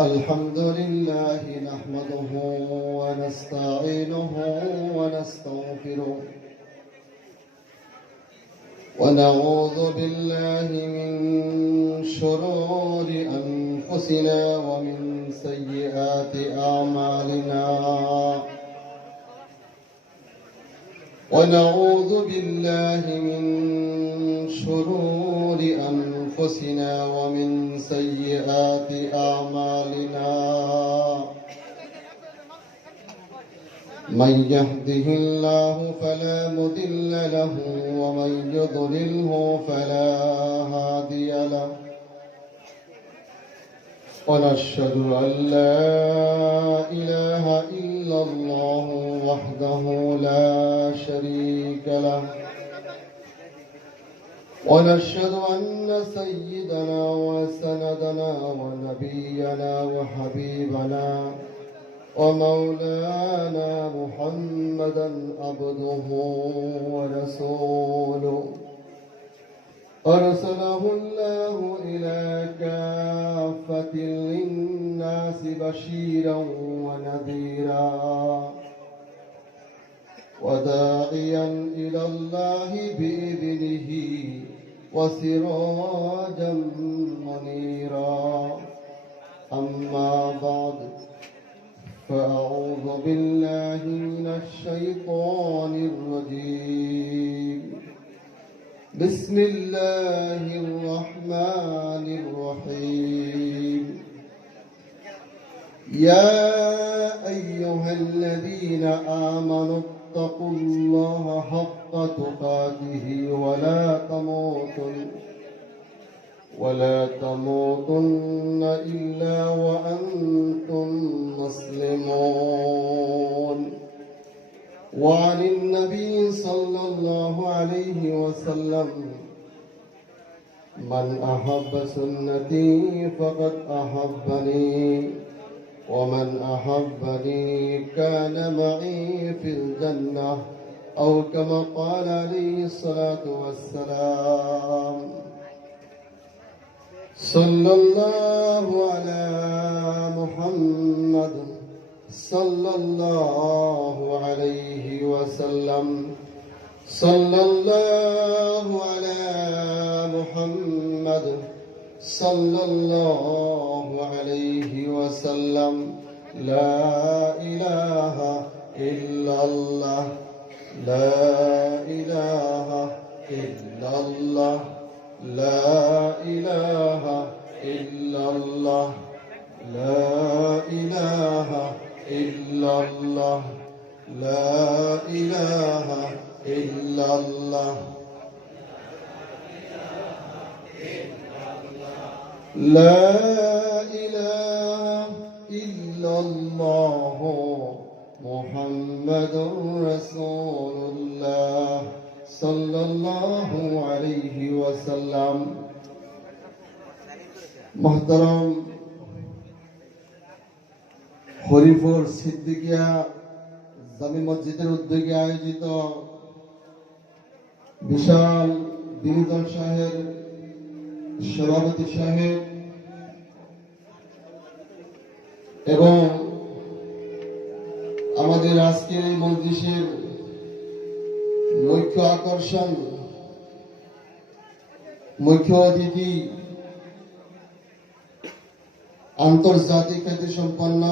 الحمد لله نحمده ونستعينه ونستغفره ونعوذ بالله من شرور أنفسنا ومن سيئات أعمالنا ونعوذ بالله من شرور أنفسنا ومن سيئات أعمالنا من يهده الله فلا مضل له ومن يضلله فلا هادي له ونشهد أن لا إله إلا الله وحده لا شريك له ونشهد أن سيدنا وسندنا ونبينا وحبيبنا ومولانا محمدا عبده ورسوله أرسله الله إلى كافة للناس بشيرا ونذيرا وداعيا إلى الله بإذنه وسراجا منيرا أما بعد فأعوذ بالله من الشيطان الرجيم بسم الله الرحمن الرحيم يا أيها الذين آمنوا اتقوا الله حق تقاته ولا تموتن إلا وأنتم مسلمون وعن النبي صلى الله عليه وسلم من أحب سنتي فقد أحبني ومن أحبني كان معي في الجنة أو كما قال عليه الصلاة والسلام صلى الله على محمد صلى الله عليه وسلم صلى الله على محمد صلى الله عليه وسلم لا إله إلا الله لا إله إلا الله لا إله إلا الله لا إله إلا الله لا إله إلا الله لا إله إلا الله محمد رسول الله صلى الله عليه وسلم محترم হরিপুর সিদ্দিকিয়া জামি মসজিদের উদ্যোগে আয়োজিত বিশাল দিনী জলসাহের সভাপতি সাহেব এবং আমাদের আজকের এই মজলিসের মুখ্য আকর্ষণ মুখ্য অতিথি আন্তর্জাতিক খ্যাতি সম্পন্ন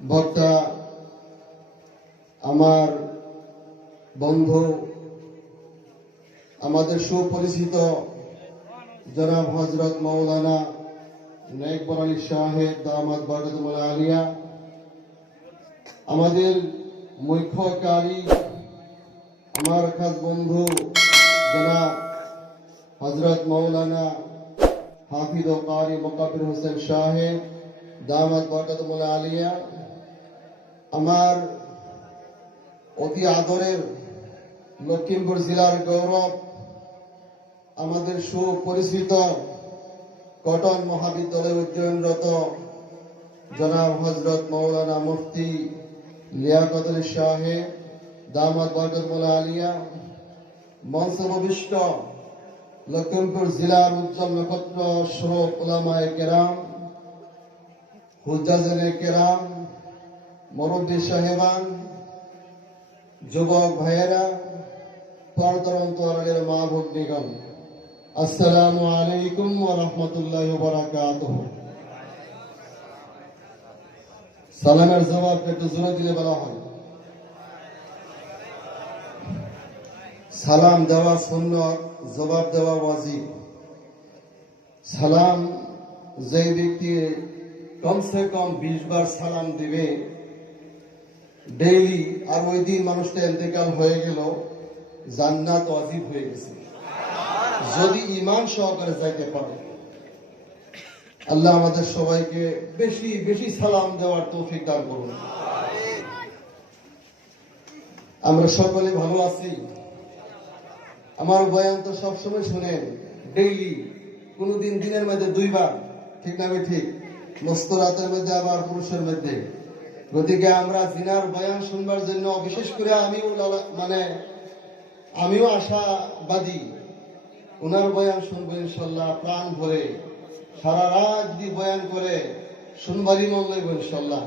বক্তা আমার বন্ধু আমাদের সুপরিচিত জনাব হযরত মাওলানা নেকবর আলী সাহেব দামাত বরকতুল আলিয়া আমাদের মুখ্য কারি আমার খাস বন্ধু জনাব হযরত মাওলানা হাফিজ ও কারি মুকাব্বির হোসেন সাহেব দামাত বরকতুল আলিয়া আমার অতি আদরের লক্ষ্মীপুর জেলার গৌরব আমাদের সুপরিচিত কটন মহাবিদ্যালয় উজ্জয়নরত জনাব হযরত মাওলানা মুফতি লিয়াকত আলী সাহেব দামাত বরকতুল আলিয়া মঞ্চে উপবিষ্ট লখিমপুর জেলার উজ্জ্বল নক্ষত্র সহ উলামায়ে কেরাম, হুজ্জাজে কেরাম, মুরব্বী সাহেবান, যুবক ভাইয়েরা, পর্দার অন্তরালের মা ভগ্নীগণ, আসসালামু আলাইকুম ওয়া রাহমাতুল্লাহি ওয়া বারাকাতুহু। সালামের জবাব একটু জোরে দিলে বলা হয়। সালাম দেওয়া সুন্নত, জবাব দেওয়া ওয়াজিব। সালাম যে ব্যক্তি কমসে কম 20 বার সালাম দিবে ডেইলি, আর ওই দিন মানুষটা ইন্তেকাল হয়ে গেল, জান্নাত ওয়াজিব হয়ে গেছে, যদি ঈমান সহকারে যাইতে পারে। আল্লাহ আমাদের সবাইকে বেশি বেশি সালাম দেওয়ার তৌফিক দান করুন। আমরা সকলে ভালো আছি। আমার বয়ান তো সবসময় শুনেন, ডেইলি, কোনদিন দিনের মধ্যে 2 বার, ঠিক না? ঠিক, মস্ত রাতের মধ্যে, আবার পুরুষের মধ্যে। গতিকে আমরা জিনার বয়ান শুনবার জন্য, বিশেষ করে আমিও আশাবাদী, ওনার বয়ান শুনবো ইনশাল্লাহ প্রাণ ভরে। সারা রাত যদি বয়ান করে শুনবারই মন লইব ইনশাল্লাহ।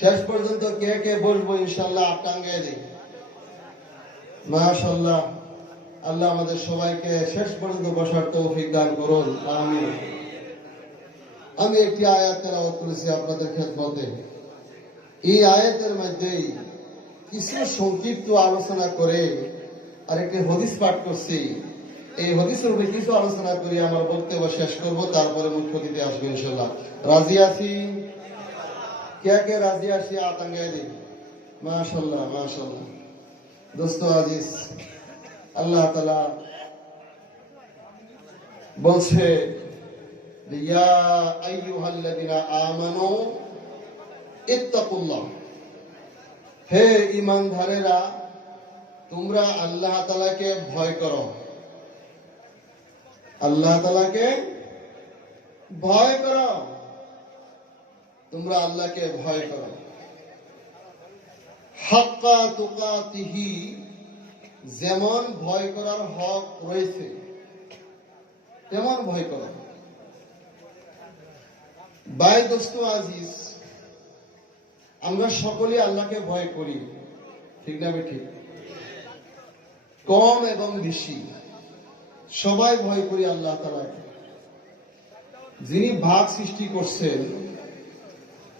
শেষ পর্যন্ত কে কে বসবো ইনশাল্লাহ টাঙ্গাই দিই। মাশাআল্লাহ, আল্লাহ আমাদের সবাইকে শেষ পর্যন্ত বসার তৌফিক দান করুন, আমিন। আমি একটি আয়াত তেলাওয়াত করেছি আপনাদের খেদমতে। এই আয়াতের মধ্যেই কিছু সংক্ষিপ্ত আলোচনা করে আরেকটি হাদিস পাঠ করছি। এই হাদিসের উপরে কিছু আলোচনা করে আমার বক্তব্য শেষ করব, তারপরে মুখ্য অতিথি আসবে ইনশাআল্লাহ। রাজি আছি? কে কে রাজি আছি? আতাঙ্গায় দিই। মাশাআল্লাহ, মাশাআল্লাহ। দোস্ত আজিজ, আল্লাহ তাআলা বলছে, ইয়া আইয়ুহাল্লাযিনা আমানু ইত্তাকুল্লাহ, হে ঈমানদারেরা, তোমরা আল্লাহ তাআলাকে ভয় করো। আল্লাহ তাআলাকে ভয় করো, তোমরা আল্লাহকে ভয় করো। হাক্কা তুকাতিহি, যেমন ভয় করার হক রয়েছে তেমন ভয় করো। ভাই দোস্ত আজিজ, আমরা সকলে আল্লাহকে ভয় করি, ঠিক না? ঠিক, কম এবং বেশি সবাই ভয় করি আল্লাহ তাআলাকে। যিনি ভাগ সৃষ্টি করছেন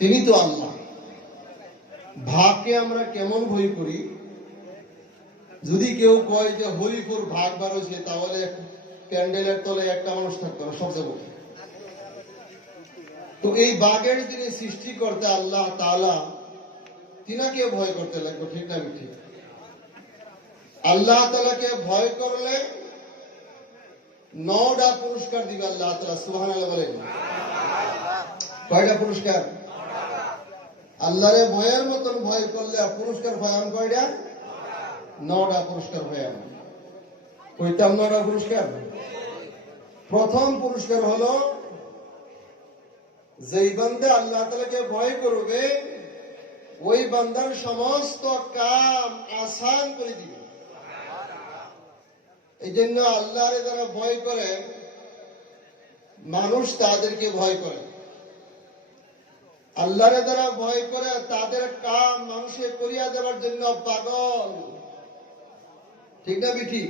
তিনি তো আল্লাহ। ভাগকে আমরা কেমন ভয় করি? যদি কেউ কয় যে হরিপুর ভাগ বার হয়েছে, তাহলে প্যান্ডেলের তলে একটা মানুষ থাকতো না, সব যাবো। তো এই বাঘের যিনি সৃষ্টি করতে আল্লাহ তাআলা, তিনাকে ভয় করতে লাগবে, ঠিক না? ঠিক, আল্লাহ তাআলাকে ভয় করলে 9টা পুরস্কার দিবে আল্লাহ তাআলা। সুবহানাল্লাহ বলেন। কয়টা পুরস্কার? আল্লাহরে ভয়ের মতন ভয় করলে পুরস্কার পাইলাম কয়টা? 9টা পুরস্কার পাইলাম। কইতাম 9টা পুরস্কার। প্রথম পুরস্কার হলো, যেই বান্দা আল্লাহ তাআলাকে ভয় করবে ওই বান্দার সমস্ত কাম আসান করে দিবে। এই জন্য আল্লাহরে যারা ভয় করে, মানুষ তাদেরকে ভয় করে। আল্লাহরে যারা ভয় করে, তাদের কাম মানুষে করিয়া দেওয়ার জন্য পাগল, ঠিক না? ঠিক,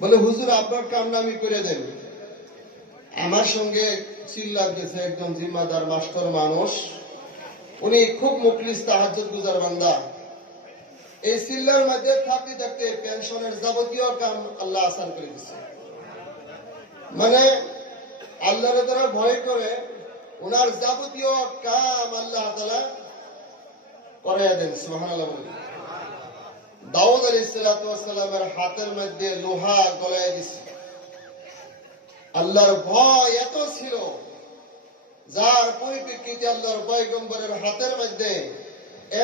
বলে হুজুর আপনার কামটা আমি করে দেব। আমার সঙ্গে চিল্লা গেছে একজন জিম্মাদার মাস্টার মানুষ, উনি খুব মুখলিস তাহাজ্জুদ গুজার বান্দা। এই চিল্লার মধ্যে থাকতে থাকতে পেনশনের যাবতীয় কাম আল্লাহ আসান করে দিচ্ছে। মানে আল্লাহর দ্বারা ভয় করে, ওনার যাবতীয় কাম আল্লাহ তাআলা করাইয়া দেন। সুবহানাল্লাহ বলেন। দাউদ আলাইহিস সালাতু ওয়াস সালামের হাতের মধ্যে লোহা গলায় দিছে। আল্লাহর ভয় এত ছিল, যার পরিপ্রেক্ষিতে আল্লাহর পয়গম্বরের হাতের মধ্যে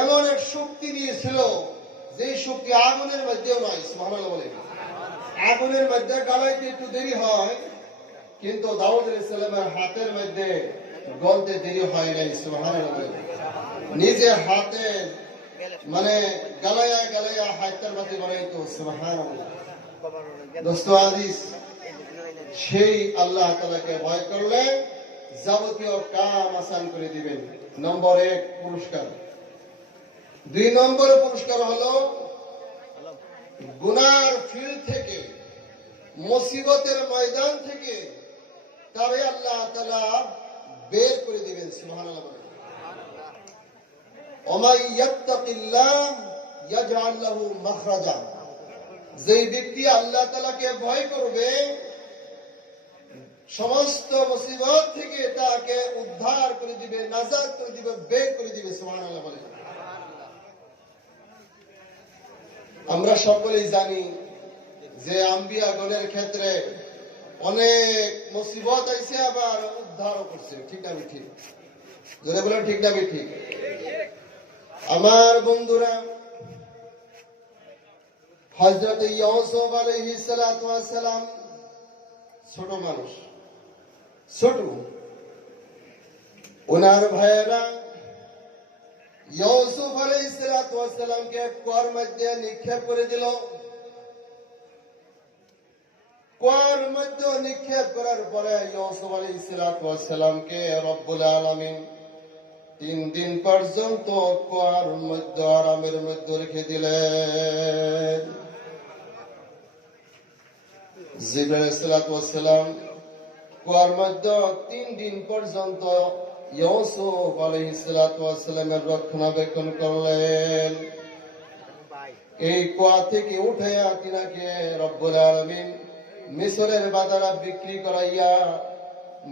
এমন এক শক্তি দিয়েছিল, যে শক্তি আগুনের মধ্যেও নয়। সুবহানাল্লাহ বলেন। আগুনের মধ্যে গালাইতে একটু দেরি হয়, কিন্তু দাউদ আলাইহিস সালামের হাতের মধ্যে গলতে দেরি হয় নাই। সুবহানাল্লাহ বলেন। নিজে হাতে গালাইয়া গালাইয়া হাতের মধ্যে বানাইতো। সুবহানাল্লাহ। দোস্ত আজিজ, সেই আল্লাহ তাআলাকে ভয় করলে যাবতীয় কাম আসান করে দিবেন। নম্বর 1 পুরস্কার। 2 নম্বর পুরস্কার হলো গুনার ফিল্ড থেকে, মুসিবতের ময়দান থেকে তারে আল্লাহ তাআলা বের করে দিবেন। সুবহানাল্লাহ। ওমাই ইয়াত্তাকিল্লাহ ইয়াজআল লাহু মাখরাজা। যেই ব্যক্তি আল্লাহ তাআলাকে ভয় করবে সমস্ত মুসিবত থেকে তাকে উদ্ধার করে দিবে, নাজাত করে দিবে, বের করে দিবে। সুবহানাল্লাহ বলে। আমরা সকলেই জানি যে আম্বিয়াগণের ক্ষেত্রে অনেক মুসিবত আইছে, আবার উদ্ধারও করছে। ঠিক না ঠিক? জোরে বলেন ঠিক না ঠিক? আমার বন্ধুরা, হযরত ইউসুফ আলাইহিস সালাতু ওয়াস সালাম ছোট মানুষ, ছোট। ওনার ভাইয়েরা ইউসুফ আলাইহিস সালাতু ওয়াস সালামকে কুয়ার মধ্যে নিক্ষেপ করে দিল। কুয়ার মধ্যে নিক্ষেপ করার পরে ইউসুফ আলাইহিস সালাতু ওয়াস সালামকে রব্বুল আলামিন 3 দিন পর্যন্ত কুয়ার মধ্যে আরামের মধ্যে রেখে দিলেন। জিবরাইল আলাইহিস সালাতু ওয়াস সালাম কুয়ার মধ্যে 3 দিন পর্যন্ত ইউসুফ আলাইহিস সালাতু ওয়াস সালামের রক্ষণাবেক্ষণ করলেন। এই কুয়া থেকে উঠাইয়া তিনাকে রব্বুল আলামিন মিশরের বাজারে বিক্রি করাইয়া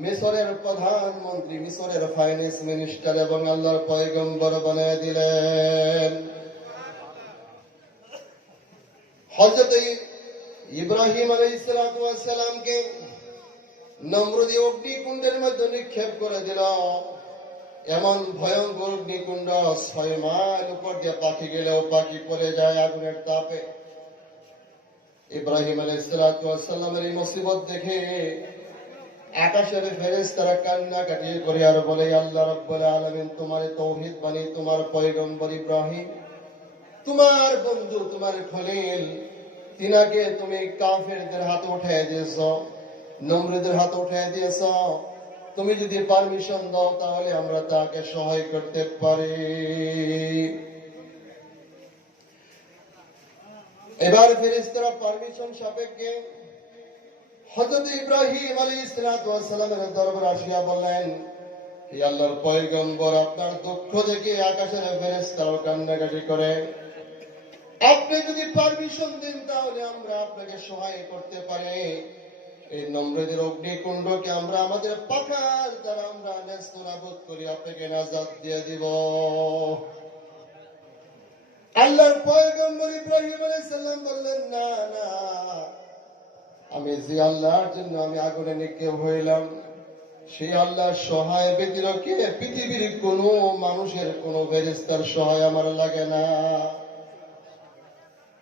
মিশরের প্রধানমন্ত্রী, মিশরের ফাইন্যান্স মিনিস্টার এবং আল্লাহর পয়গম্বর বানিয়ে দিলেন। হযরত ইব্রাহিম আলাইহিস সালাতু ওয়াস সালামকে নমরুদি অগ্নিকুণ্ডের মধ্যে নিক্ষেপ করে দিল। এমন ভয়ঙ্কর অগ্নিকুণ্ড 6 মাইল উপর দিয়ে পাখি গেলেও পাখি পড়ে যায় আগুনের তাপে। ইব্রাহিম আলাইহিস সালাতু ওয়াস সালামের এই মুসিবত দেখে আকাশের ফেরেশতারা কান্নাকাটি করে আর বলে, আল্লাহ রাব্বুল আলামিন তোমার তাওহীদ বাণী, তোমার পয়গম্বর ইব্রাহিম, তোমার বন্ধু, তোমার খলিল, তিনাকে তুমি কাফেরদের হাতে উঠায় দিয়েছো, নমরুদের হাতে উঠায় দিয়েছো। তুমি যদি পারমিশন দাও তাহলে আমরা তাকে সহায় করতে পারি। এবার ফেরেশতারা পারমিশন সাপেক্ষে হযরত ইব্রাহিম আলাইহিস সালাতু ওয়াস সালামের দরবারে আসিয়া বললেন, হে আল্লাহর পয়গম্বর, আপনার দুঃখ দেখে আকাশের ফেরেশতারা কান্নাকাটি করে। আপনি যদি পারমিশন দেন তাহলে আমরা আপনাকে সহায় করতে পারি। এই নমরুদের অগ্নিকুণ্ডকে আমরা আমাদের পাখার দ্বারা আমরা নেস্তনাবুদ করি, আপনাকে নাজাত দিয়ে দিব। আল্লাহর পয়গম্বর ইব্রাহিম আলাইহিস সালাম বললেন, না না, আমি যে আল্লাহর জন্য আমি আগুনে নিক্ষেপ হইলাম সেই আল্লাহর সহায় ব্যতীত পৃথিবীর কোন মানুষের কোন ফেরেশতার সহায় আমার লাগে না।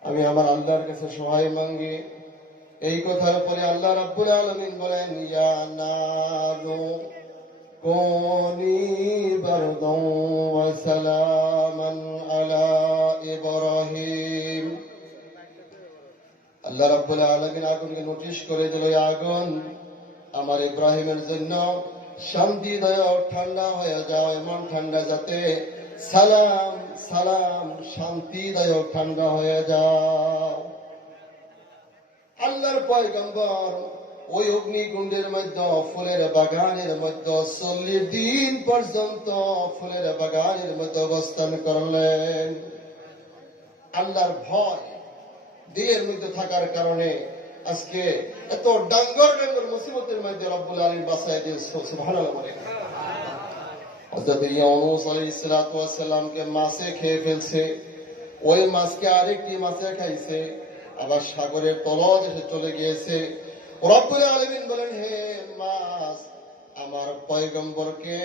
আমি আমার আল্লাহর কাছে সহায় মাঙ্গি। এই কথার পরে আল্লাহ রাব্বুল আলামিন বলেন, ইয়া নারু কুনি বারদান ওয়া সালামান আলা ইব্রাহিম। আল্লাহ রাব্বুল আলামিন আগুনকে নোটিশ করে দিল, আগুন আমার ইব্রাহিমের জন্য শান্তিদায়ক ঠান্ডা হয়ে যাও, এমন ঠান্ডা যাতে সালাম সালাম শান্তিদায়ক ঠান্ডা হয়ে যাও। আল্লাহর পয়গম্বর ওই অগ্নিকুণ্ডের মধ্যে ফুলের বাগানের মধ্যে 40 দিন পর্যন্ত ফুলের বাগানের মধ্যে অবস্থান করলেন। আল্লাহর ভয় দিলের মধ্যে থাকার কারণে আজকে এত ডাঙ্গর ডাঙ্গর মুসিবতের মধ্যে রব্বুল আলামিন বাঁচায় দিয়েছে। সুবহানাল্লাহ বলেন। হযরত ইউনূস আলাইহিস সালাতু ওয়াস সালামকে মাছে খেয়ে ফেলছে, ওই মাছকে আরেকটি মাছে খাইছে, আবার সাগরের তলদেশে চলে গিয়েছে। রব্বুল আলামিন বলেন, হে মাছ, আমার পয়গম্বরকে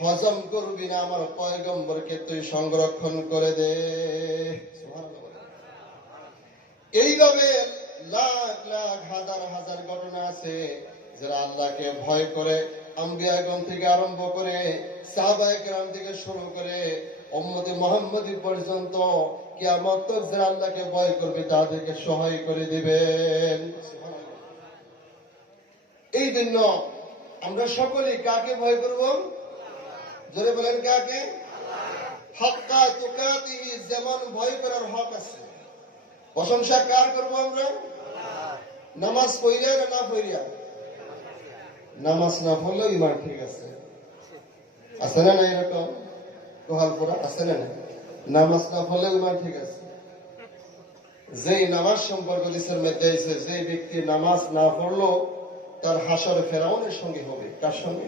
হজম করবি না, আমার পয়গম্বরকে তুই সংরক্ষণ করে দে। এইভাবে লাখ লাখ হাজার হাজার ঘটনা আছে যারা আল্লাহকে ভয় করে, আম্বিয়াগণ থেকে আরম্ভ করে সাহাবায়ে কেরাম থেকে শুরু করে উম্মতে মুহাম্মাদী পর্যন্ত কিয়ামত তক যারা আল্লাহকে ভয় করবে তাদেরকে সহায় করে দিবেন। এই জন্য আমরা সকলেই কাকে ভয় করব? জোরে বলেন কাকে? হাক্কা তুকাতিহি, যেমন ভয় করার হক আছে। প্রশংসা কার করব আমরা? নামাজ পড়িয়া না পড়িয়া? নামাজ না পড়লেও ইমান ঠিক আছে। আছে না না এরকম কোহালপুরা? আছে না না? নামাজ না পড়লেও ইমান ঠিক আছে। যেই নামাজ সম্পর্ক দিসের মধ্যে আছে, যে ব্যক্তি নামাজ না পড়লো তার হাসর ফেরাউনের সঙ্গে হবে। কার সঙ্গে?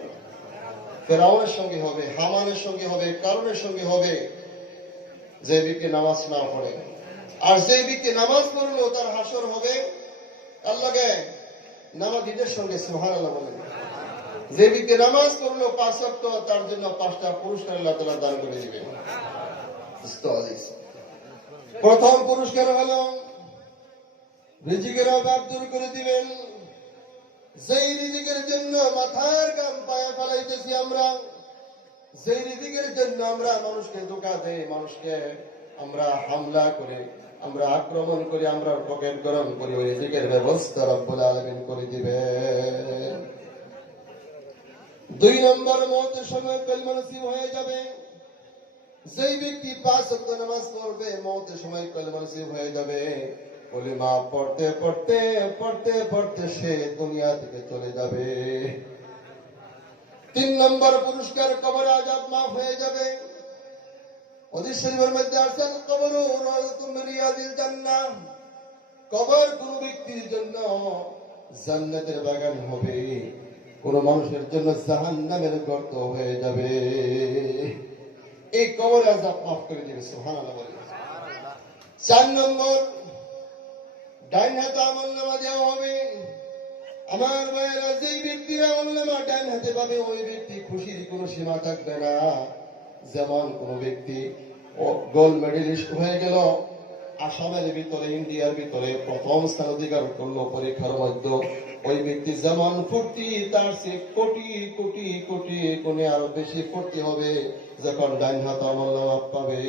ফেরাউনের সঙ্গে হবে, হামানের সঙ্গে হবে, কারণের সঙ্গে হবে, যে ব্যক্তি নামাজ না পড়ে। আর যে ব্যক্তি নামাজ পড়লো তার হাসর হবে কার লগে? নামাজীদের সঙ্গে। সুবহানাল্লাহ বলেন। যে ব্যক্তি নামাজ পড়লো 5 ওয়াক্ত, তার জন্য 5টা পুরস্কার আল্লাহ তাআলা দান করে দিবেন। প্রথম পুরস্কার হলো রিজিকের অভাব দূর করে দিবেন। যেই রিজিকের জন্য মাথার ঘাম পায়ে ফেলাইতেছি আমরা, যেই রিজিকের জন্য আমরা মানুষকে ধোঁকা দেই, মানুষকে আমরা হামলা করে, আমরা আক্রমণ করি, আমরা পকেট গরম করি, ওই রিজিকের ব্যবস্থা রব্বুল আলামিন করে দিবেন। 2 নম্বর, মওতের সময় কলমা নসিব হয়ে যাবে। যেই ব্যক্তি 5 ওয়াক্ত নামাজ পড়বে, মওতের সময় কলমা নসিব হয়ে যাবে। কলিমা পড়তে পড়তে পড়তে পড়তে সে দুনিয়া থেকে চলে যাবে। 3 নম্বর পুরস্কার, কবর আযাব মাফ হয়ে যাবে। হাদিস শরীফের মধ্যে আছে, কবরু রাওযাতুম মিন রিয়াদিল জান্নাহ, কবর কোন ব্যক্তির জন্য জান্নাতের বাগান হবে, কোন মানুষের জন্য জাহান্নামের গর্ত হয়ে যাবে। এই কবর আযাব মাফ করে দিবে। সুবহানাল্লাহ বলেন। 4 নম্বর, ডাইন হাতে আমলনামা দেওয়া হবে। আমার ভাইয়েরা, যেই ব্যক্তির আমলনামা ডাইন হাতে পাবে, ওই ব্যক্তি খুশির কোনো সীমা থাকবে না। যেমন কোন ব্যক্তি গোল্ড মেডেলিস্ট হয়ে গেল, আসামের ভিতরে, ইন্ডিয়ার ভিতরে প্রথম স্থান অধিকার করলো পরীক্ষার মধ্যে, ওই ব্যক্তি যেমন ফুর্তি, তার সে কোটি কোটি কোটি গুণে আরো বেশি ফুর্তি হবে যখন ডাইন হাত আমলনামা পাবে।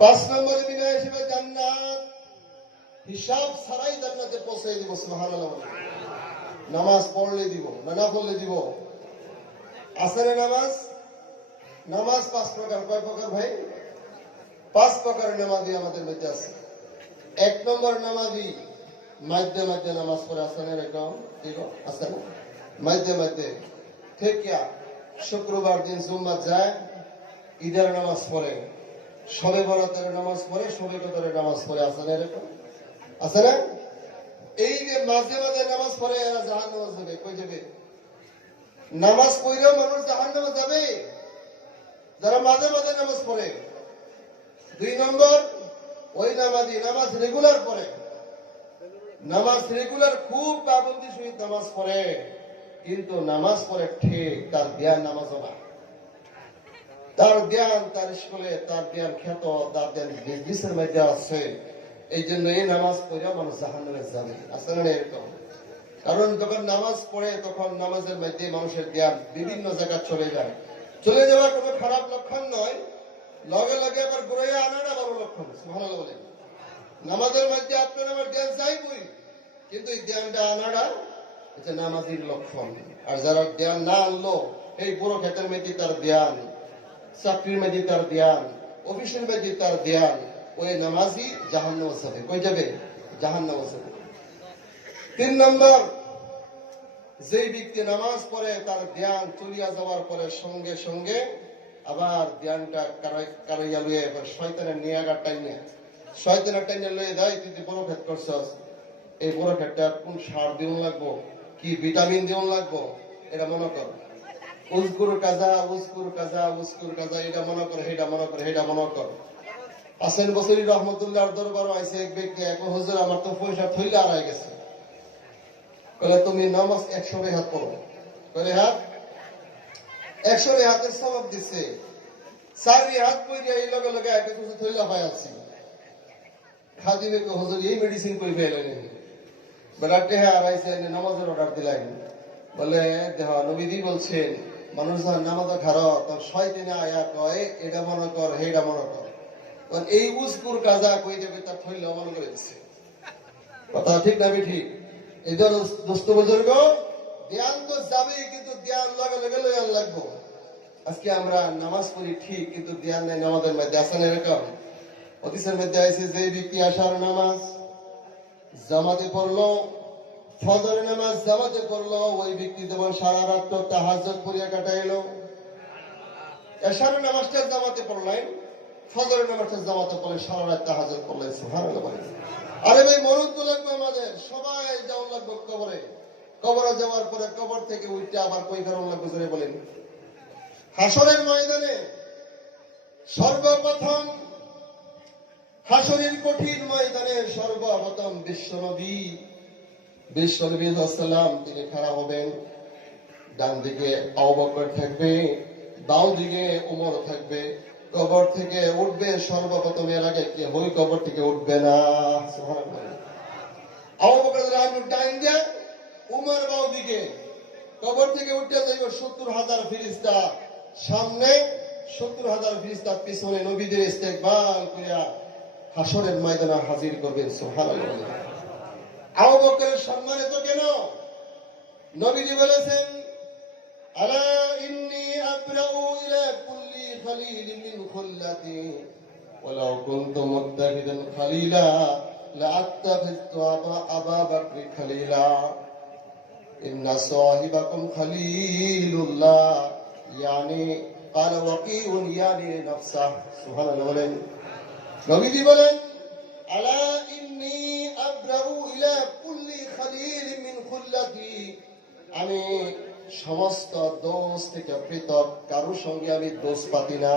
5 নম্বরে বিনয় হিসেবে জান্নাত, হিসাব ছাড়াই জান্নাতে পৌঁছে দিব। সুবহানাল্লাহ। নামাজ পড়লে দিব না পড়লে দিব? আছে না নামাজ? নামাজ 5 প্রকার। কয় প্রকার ভাই? 5 প্রকারের নামাজি আমাদের মধ্যে আছে। 1 নম্বর নামাজি মাঝে মাঝে নামাজ পড়ে। আছে না এরকম? আছে না? মাঝে মাঝে থেকে শুক্রবার দিন জুম্মা যায়, ঈদের নামাজ পড়ে, শবে বরাতের নামাজ পড়ে, শবে কদরের নামাজ পড়ে। আছে না এরকম? আছে না? এই যে মাঝে মাঝে নামাজ পড়ে, এরা জাহান্নামে যাবে। কই যাবে? নামাজ পড়লেও মানুষ জাহান্নামে যাবে যারা মাঝে মাঝে নামাজ পড়ে। 2 নম্বর, ওই নামাজি নামাজ রেগুলার পড়ে, নামাজ রেগুলার খুব পাবন্দি সহিত নামাজ পড়ে, কিন্তু নামাজ পড়ে ঠিক, তার জ্ঞান নামাজও না, তার জ্ঞান তার স্কুলে, তার জ্ঞান খ্যাত, তার জ্ঞান বিজনেসের মধ্যে আছে। এই জন্য এই নামাজ পড়ে মানুষ জাহান্নামে যাবে। আছে না এরকম? কারণ যখন নামাজ পড়ে তখন নামাজের মধ্যে মানুষের জ্ঞান বিভিন্ন জায়গায় চলে যায়। চলে যাওয়া কোনো খারাপ লক্ষণ নয়, লগে লগে আবার ঘুরে আনাটা বড় লক্ষণ। সুবহানাল্লাহ বলেন। নামাজের মধ্যে আপনার আমার জ্ঞান চাইবই, কিন্তু এই জ্ঞানটা আনাটা এটা নামাজের লক্ষণ। আর যারা জ্ঞান না আনলো, এই বড় ক্ষেতের মধ্যে তার জ্ঞান, চাকরির মধ্যে তার জ্ঞান, অফিসের মধ্যে তার জ্ঞান, ওই নামাজি জাহান্নামে যাবে। কই যাবে? জাহান্নামে যাবে। 3 নম্বর, যেই ব্যক্তি নামাজ পড়ে তার জ্ঞান চলিয়া যাওয়ার পরে সঙ্গে সঙ্গে আবার জ্ঞানটা কারাইয়া লইয়া এবার শয়তানের নিয়াগা টাইনিয়া, শয়তানের টাইনিয়া লইয়া দেয়, তুই বড় ক্ষেত করছস, এই বড় ক্ষেতটা কোন সার দিন লাগবো, কি ভিটামিন দিন লাগবো, এটা মনে কর। উস্কুর কাজা উস্কুর কাজা উস্কুর কাজা, এটা মনে কর, হেটা মনে কর, হেটা মনে কর। হাসান বসরি রহমতুল্লাহর দরবারও আইছে এক ব্যক্তি, এক হুজুর আমার তো পয়সা থইলে হারাই গেছে। বলে তুমি নামাজ 100 হাত পড়ো। বলে হাত 100 হাতের সওয়াব দিছে। 4 হাত পড়ে এই লগে লগে এক কিছু থইলা পাই আছি। খাদিমে কো হুজুর এই মেডিসিন কই পেলেন? বলে টেহা আইছে নামাজের অর্ডার দিলেন। বলে দেহ নবীজি বলছেন মানুষ যখন নামাজ খারো তখন শয়তানে আয়া কয় এটা মনে কর, হেটা মনে কর। এই উস্কুর কাজা কই দেবে তার থইলা মনে করে দিছে। কথা ঠিক না? ঠিক। এই জন্য দোস্ত বুজুর্গ, ধ্যান তো যাবেই, কিন্তু ধ্যান লগে লগে লয়ান লাগবো। আজকে আমরা নামাজ পড়ি ঠিক, কিন্তু ধ্যান নেই নামাজের মধ্যে। আসেন এরকম হাদিসের মধ্যে আছে, যে ব্যক্তি আশার নামাজ জামাতে পড়লো, ফজরের নামাজ জামাতে পড়লো, ওই ব্যক্তি যেমন সারা রাত তাহাজ্জুদ পড়িয়া কাটাইলো। এশারের নামাজটা জামাতে পড়লেন, ফজরের নামাজটা জামাতে পড়লেন, সারা রাত তাহাজ্জুদ পড়লেন। সুবহানাল্লাহ। আরে ভাই, মরণ তো লাগবে আমাদের, সবাই যাওয়া লাগবে কবরে। কবরে যাওয়ার পরে কবর থেকে উঠতে আবার কই কারণ লাগবে জোরে বলেন? হাসরের ময়দানে সর্বপ্রথম, হাসরের কঠিন ময়দানে সর্বপ্রথম বিশ্বনবী সাল্লাল্লাহু তিনি খাড়া হবেন। ডান দিকে আবু বকর থাকবে, বাম দিকে ওমর থাকবে। কবর থেকে উঠবে সর্বপ্রথম, এর আগে কে ওই কবর থেকে উঠবে না। সুবহানাল্লাহ। আবু বকর রাহিমাহুল্লাহ ডান দিকে, উমর বাম দিকে। কবর থেকে উঠতে যাইব 70,000 ফেরেশতা সামনে, 70,000 ফেরেশতা পিছনে, নবীদের ইস্তেকবাল করিয়া হাসরের ময়দানে হাজির করবেন। সুবহানাল্লাহ। আবু বকরের সম্মানিত কেন? নবীজি বলেছেন, আলা ইন্নী আবরাউ ইলা কুল্লি খলিলিন মিন খুল্লাতি ওয়ালাউ কুনতু মুত্তাখিদান খলিলা লাআত্তাখিযতু আবা বকর খলিলা ইন্না সাহিবাকুম খলিলুল্লাহ ইয়ানি ক্বালা ওয়াকিউন ইয়ানি নাফসা। সুবহানাল্লাহ বলেন। নবীজি বলেন, আলা ইন্নী আবরাউ ইলা কুল্লি খলিলিন মিন খুল্লাতি, আমি সমস্ত দোষ থেকে পৃথক, কারোর সঙ্গে আমি দোষ পাতি না।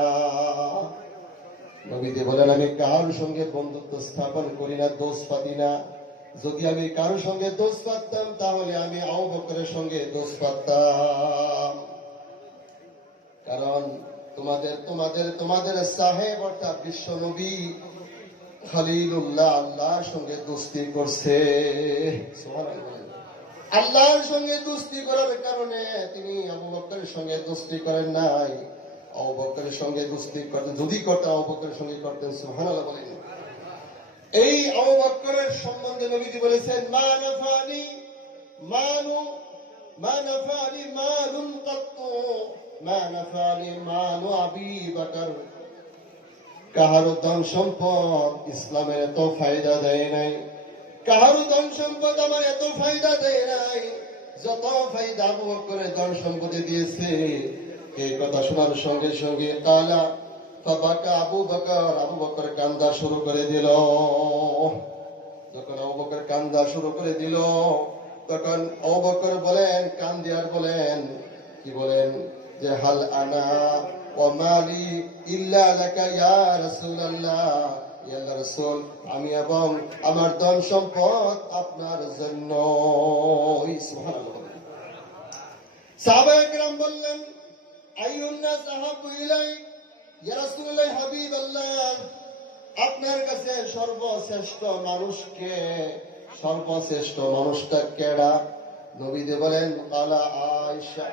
নবীজি বলেন, আমি কারোর সঙ্গে বন্ধুত্ব স্থাপন করি না, দোষ পাতি না। যদি আমি কারোর সঙ্গে দোষ পাততাম, তাহলে আমি আবু বকরের সঙ্গে দোষ পাততাম। কারণ তোমাদের সাহেব অর্থাৎ বিশ্ব নবী খলিলুল্লাহ আল্লাহর সঙ্গে দোস্তি করছে। সুবহানাল্লাহ। আল্লাহর সঙ্গে দোস্তি করার কারণে তিনি আবু বকরের সঙ্গে দোস্তি করেন নাই। আবু বকরের সঙ্গে দোস্তি করতেন, যদি করতেন আবু বকরের সঙ্গে করতেন। সুবহানাল্লাহ বলেন। এই আবু বকরের সম্বন্ধে নবীজি বলেছেন, মা নাফানি মালুন কাত্তু মা নাফানি মালু আবি বকর। কাহারও ধন সম্পদ ইসলামের এত ফায়দা দেয় নাই, কাহারও ধন সম্পদ আমার এত ফায়দা দেয় নাই যত ফায়দা আবু বকরের ধন সম্পদে দিয়েছে। এই কথা শোনার সঙ্গে সঙ্গে কালা ফাবাকা আবু বকর কান্দা শুরু করে দিল। যখন আবু বকর কান্দা শুরু করে দিল, তখন আবু বকর বলেন, কান্দিয়ার বলেন, কি বলেন, যে হাল আনা ওয়া মালি ইল্লা লাকা ইয়া রাসূলুল্লাহ, ইয়া আল্লাহর রাসূল, আমি এবং আমার ধন সম্পদ আপনার জন্য। সুবহানাল্লাহ। সাহাবায়ে কেরাম বললেন, আইয়ুন নাস আহাব্বু ইলাইক ইয়া রাসূলুল্লাহ হাবিবাল্লাহ, আপনার কাছে সর্বশ্রেষ্ঠ মানুষকে, সর্বশ্রেষ্ঠ মানুষটা কেডা? নবীজি বলেন, কালা আয়েশা,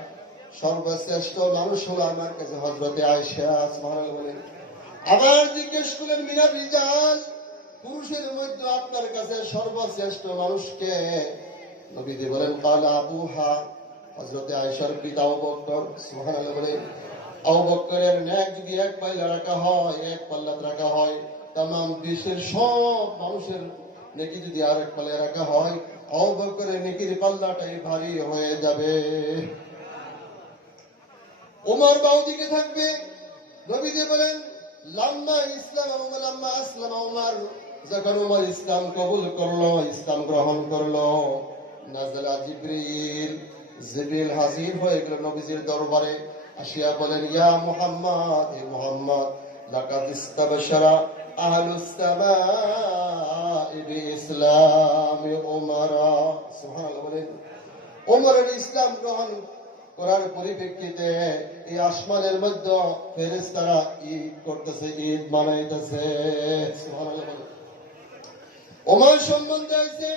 সর্বশ্রেষ্ঠ মানুষ হলো আমার কাছে হযরতে আয়েশা। সুবহানাল্লাহ বলেন। আবার জিজ্ঞেস করলেন, মিনার রিজাল, পুরুষের মধ্যে আপনার কাছে সর্বশ্রেষ্ঠ মানুষকে? নবীজি বলেন, কালা আবুহা, হযরতে আয়েশার পিতা আবু বকর। সুবহানাল্লাহ বলেন। আবু বকরের নেক যদি এক পাল্লা রাখা হয়, এক পাল্লাতে রাখা হয়, তামাম বিশ্বের সব মানুষের নেকি যদি আরেক পাল্লায় রাখা হয়, আবু বকরের নেকির পাল্লাটাই ভারী হয়ে যাবে। ওমর বাউ দিকে থাকবে। নবীজি বলেন, লাম্মা আসলাম ওমর, যখন ওমর ইসলাম কবুল করলো, ইসলাম গ্রহণ করলো, নাযলা জিবরিল হাজির হয়ে গেল নবীজির দরবারে। আসিয়া বলেন, ইয়া মুহাম্মদ, হে মুহাম্মদ, লাকাদ ইস্তাবশারা আহলুস সামা'i বিইসলামি উমারা। সুবহানাল্লাহ বলেন। ওমরের ইসলাম গ্রহণ করার পরিপ্রেক্ষিতে এই আসমানের মধ্যে ফেরেশতারা ঈদ করতেছে, ঈদ মানাইতেছে। সুবহানাল্লাহ বলেন। ওমর সম্বন্ধে আছে,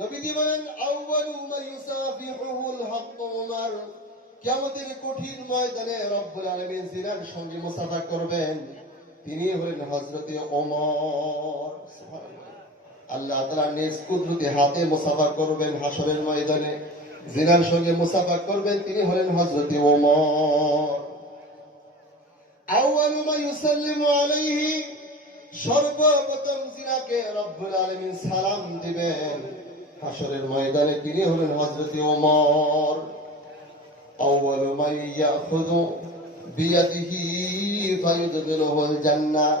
নবীজি বলেন, আউয়ালু মা ইউসাফিহুল হক ওমর, কিয়ামতের কঠিন ময়দানে রব্বুল আলামিন জিনার সঙ্গে মুসাফা করবেন, তিনি হলেন হযরতে ওমর। সুবহানাল্লাহ। আল্লাহ তাআলা নিজ কুদরতি হাতে মুসাফা করবেন হাসরের ময়দানে। জিনার সঙ্গে মুসাফা করবেন তিনি হলেন হযরত ওমর। আউয়ালু মা ইউসাল্লিমু আলাইহি, সর্বপ্রথম জিনাকে রব্বুল আলামিন সালাম দিবেন হাসরের ময়দানে তিনি হলেন হযরত ওমর। আউয়ালু মা ইয়াখুযু বিয়াদিহি ফায়ুদখিলুহুল জান্নাহ,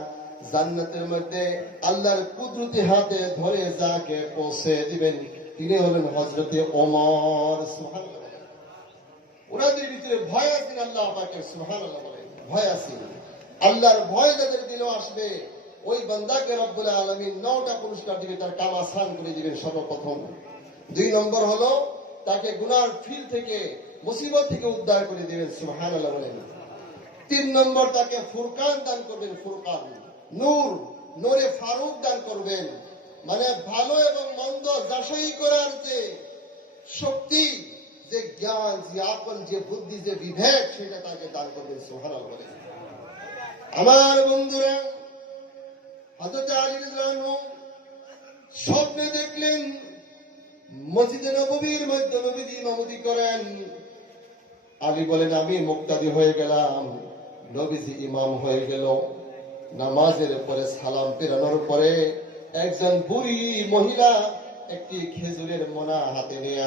জান্নাতের মধ্যে আল্লাহর কুদরতি হাতে ধরে যাকে পৌঁছে দিবেন তিনি হলেন হযরত ওমর। সুবহানাল্লাহ। ওনাদের ভিতরে ভয় আছে আল্লাহ পাকের, সুবহানাল্লাহ বলেন, ভয় আছে। আল্লাহর ভয় যাদের দিলে আসবে ওই বান্দাকে রব্বুল আলামিন 9টা পুরস্কার দিবে, তার কাম আসান করে দিবেন সর্বপ্রথম। 2 নম্বর হলো তাকে গুনার ফিল থেকে মুসিবত থেকে উদ্ধার করে দিবেন, সুবহানাল্লাহ বলেন। 3 নম্বর তাকে ফুরকান দান করবেন, ফুরকান, নূর, নূরে ফারুক দান করবেন, মানে ভালো এবং মন্দ যাচাই করার যে শক্তি, যে জ্ঞান, যে আকল, যে বুদ্ধি, যে বিবেক, সেটা তাকে দান করবেন, সুবহানাল্লাহ বলেন। আমার বন্ধুরা, হযরত আলী রাদিয়াল্লাহু আনহু স্বপ্নে দেখলেন মসজিদে নববীর মধ্যে নবীজি ইমামতি করেন। আলী বলেন আমি মুক্তাদি হয়ে গেলাম, নবীজি ইমাম হয়ে গেল। নামাজের পরে সালাম ফেরানোর পরে একজন বুড়ি মহিলা একটি খেজুরের মোনা হাতে নিয়ে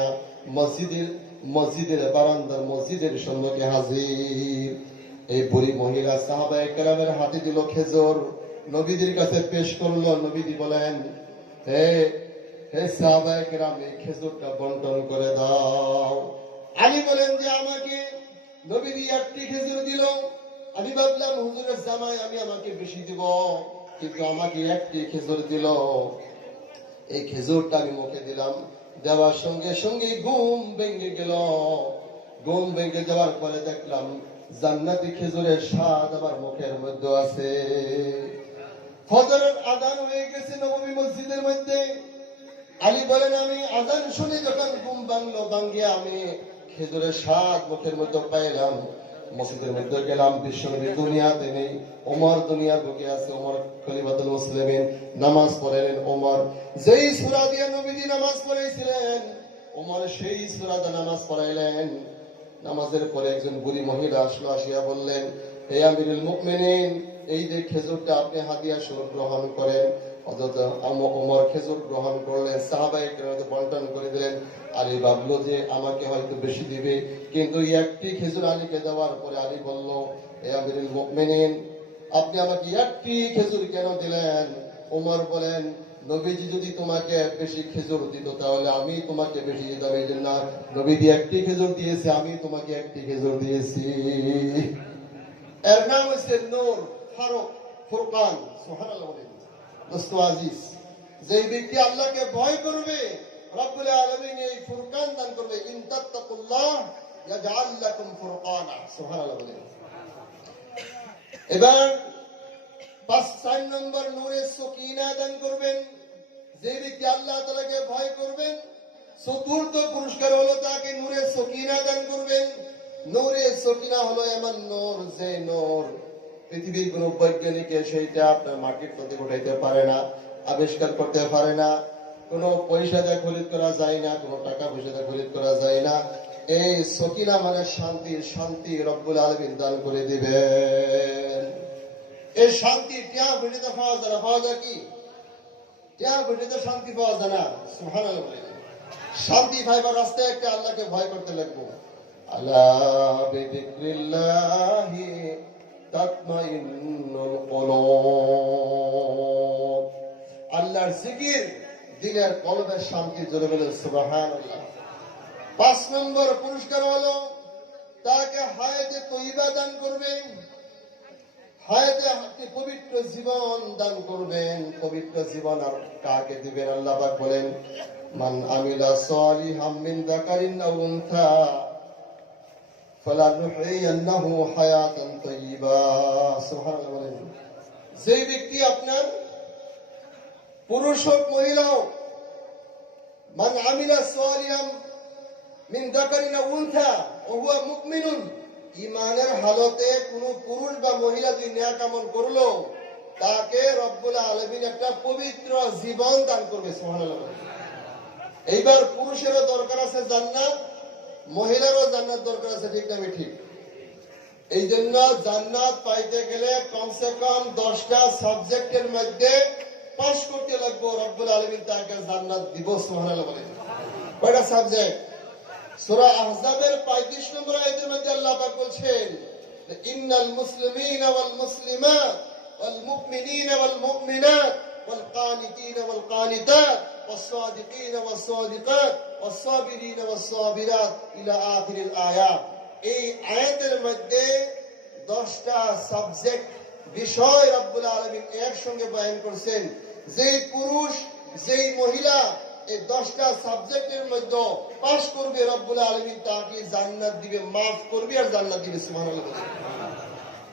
মসজিদের বারান্দার মসজিদের সম্মুখে হাজির। এই বুড়ি মহিলা সাহাবায়ে কেরামের হাতে দিল খেজুর, নবীজির কাছে পেশ করলো। নবীজি বলেন হে সাহাবায়ে কেরাম, এই খেজুরটা বন্টন করে দাও। আলী বলেন যে আমাকে নবীজি একটি খেজুর দিল, আমি ভাবলাম হুজুরের জামাই আমি আমাকে বেশি দিব, কিন্তু আমাকে একটি খেজুর দিল। এই খেজুরটা আমি মুখে দিলাম, দেওয়ার সঙ্গে সঙ্গে ঘুম ভেঙে গেল। ঘুম ভেঙে যাওয়ার পরে দেখলাম জান্নাতি খেজুরের স্বাদ আমার মুখের মধ্যে আছে। ফজরের আযান হয়ে গেছে নববী মসজিদের মধ্যে। আলী বলেন আমি আযান শুনে যখন ঘুম ভাঙলো, ভাঙ্গিয়া আমি খেজুরের স্বাদ মুখের মধ্যে পাইলাম। মসজিদের মধ্যে গেলাম, বিশ্বনবী দুনিয়াতে নেই, ওমর দুনিয়ার বুকে আছে। ওমর খলিফাতুল মুসলিমিন, নামাজ পড়েন ওমর। যেই সূরা দিয়ে নবীজি নামাজ পড়াইছিলেন ওমর সেই সূরা দিয়ে নামাজ পড়াইলেন। নামাজের পরে একজন বুড়ি মহিলা আসলো, আসিয়া বললেন হে আমিরুল মুমিনিন, এই যে খেজুরটা আপনি হাদিয়া স্বরূপ গ্রহণ করেন। হযরত ওমর খেজুর গ্রহণ করলেন, সাহাবায়ে কেরামকে বন্টন করে দিলেন। আলী ভাবলো যে আমাকে হয়তো বেশি দিবে, কিন্তু একটি খেজুর আলীকে দেওয়ার পরে আলী বলল হে আমিরুল মুমিনিন, আপনি আমাকে একটি খেজুর কেন দিলেন? ওমর বলেন নবীজি যদি তোমাকে বেশি খেজুর দিত তাহলে আমি তোমাকে বেশি দিতাম, এই জন্য নবীজি একটি খেজুর দিয়েছে, আমি তোমাকে একটি খেজুর দিয়েছি। এর নাম হচ্ছে নূর, ফারুক, ফুরকান। সুবহানাল্লাহ বলেন। দোস্ত আজিজ, যে ব্যক্তি আল্লাহকে ভয় করবে রব্বুল আলামিন এই ফুরকান দান করবে। ইন তাত্তাকুল্লাহ ইয়াজআল লাকুম ফুরকানা। সুবহানাল্লাহ বলেন। এবার 4 নম্বর নূরে সকিনা দান করবেন। যে ব্যক্তি আল্লাহ তাআলাকে ভয় করবেন, চতুর্থ পুরস্কার হলো তাকে নূরে সকিনা দান করবেন। নূরে সকিনা হলো এমন নূর, যে নূর পৃথিবীর কোন বৈজ্ঞানিকে সেইটা আপনার মাটির প্রতি উঠাইতে পারে না, আবিষ্কার করতে পারে না, কোনো পয়সা দিয়ে খরিদ করা যায় না, কোনো টাকা পয়সা দিয়ে খরিদ করা যায় না। এই সকিনা মানে শান্তি, শান্তি রব্বুল আলামিন দান করে দিবেন। এই শান্তি টিয়া বুঝিতে পাওয়া যায় না, পাওয়া যায় কি? টিয়া বুঝিতে শান্তি পাওয়া যায় না। সুবহানাল্লাহ বলেন। শান্তি পাইবার রাস্তায় একটা আল্লাহকে ভয় করতে লাগবো। আলা বিযিকরিল্লাহি তাতমাইন্নুল কুলুব। আল্লাহর জিকির দিলের কলবের শান্তি। জোরে বলেন সুবহানাল্লাহ। 5 নম্বর পুরস্কার হলো তাকে হায়াতে তয়্যিবা দান করবেন। হায়াতে পবিত্র জীবন দান করবেন। পবিত্র জীবন আর কাকে দিবেন? আল্লাহ পাক বলেন মান আমিলা সালিহাম মিন যাকারিন আও উনসা ফালানুহয়িয়ান্নাহু হায়াতান তাইয়্যিবা। সুবহানাল্লাহ বলেন। যে ব্যক্তি আপনার পুরুষ হোক মহিলা হোক, মান আমিলা সালিহাম মিন যাকারিন আও উনসা ওয়া হুয়া মুমিনুন, ঈমানের হালতে কোন পুরুষ বা মহিলা যদি নেক আমল করলো তাকে রব্বুল আলামিন একটা পবিত্র জীবন দান করবে। সুবহানাল্লাহ। এইবার পুরুষেরও দরকার আছে জান্নাত, মহিলারও জান্নাত দরকার আছে, ঠিক না ঠিক? এই জন্য জান্নাত পাইতে গেলে কমসে কম 10টা সাবজেক্টের মধ্যে পাস করতে লাগবে, রব্বুল আলামিন তাকে জান্নাত দিব। সুবহানাল্লাহ বলেন। কয়টা সাবজেক্ট? সূরা আহজাবের 35 নম্বর আয়াতের মধ্যে আল্লাহ পাক বলছেন, ইন্নাল মুসলিমিনা ওয়াল মুসলিমাত ওয়াল মুমিনিনা ওয়াল মুমিনাত ওয়াল কানিতিনা ওয়াল কানিতাত ওয়াস সাদিকিনা ওয়াস সাদিকাত ওয়াস সাবিরিনা ওয়াস সাবিরাত ইলা আখিরিল আয়াত। এই আয়াতের মধ্যে 10টা সাবজেক্ট বিষয় রব্বুল আলামিন একসঙ্গে বয়ান করছেন। যেই পুরুষ যেই মহিলা এই 10টা সাবজেক্টের মধ্যে পাস করবে, রব্বুল আলামিন তাকে জান্নাত দিবে, মাফ করবে আর জান্নাত দিবে। সুবহানাল্লাহ।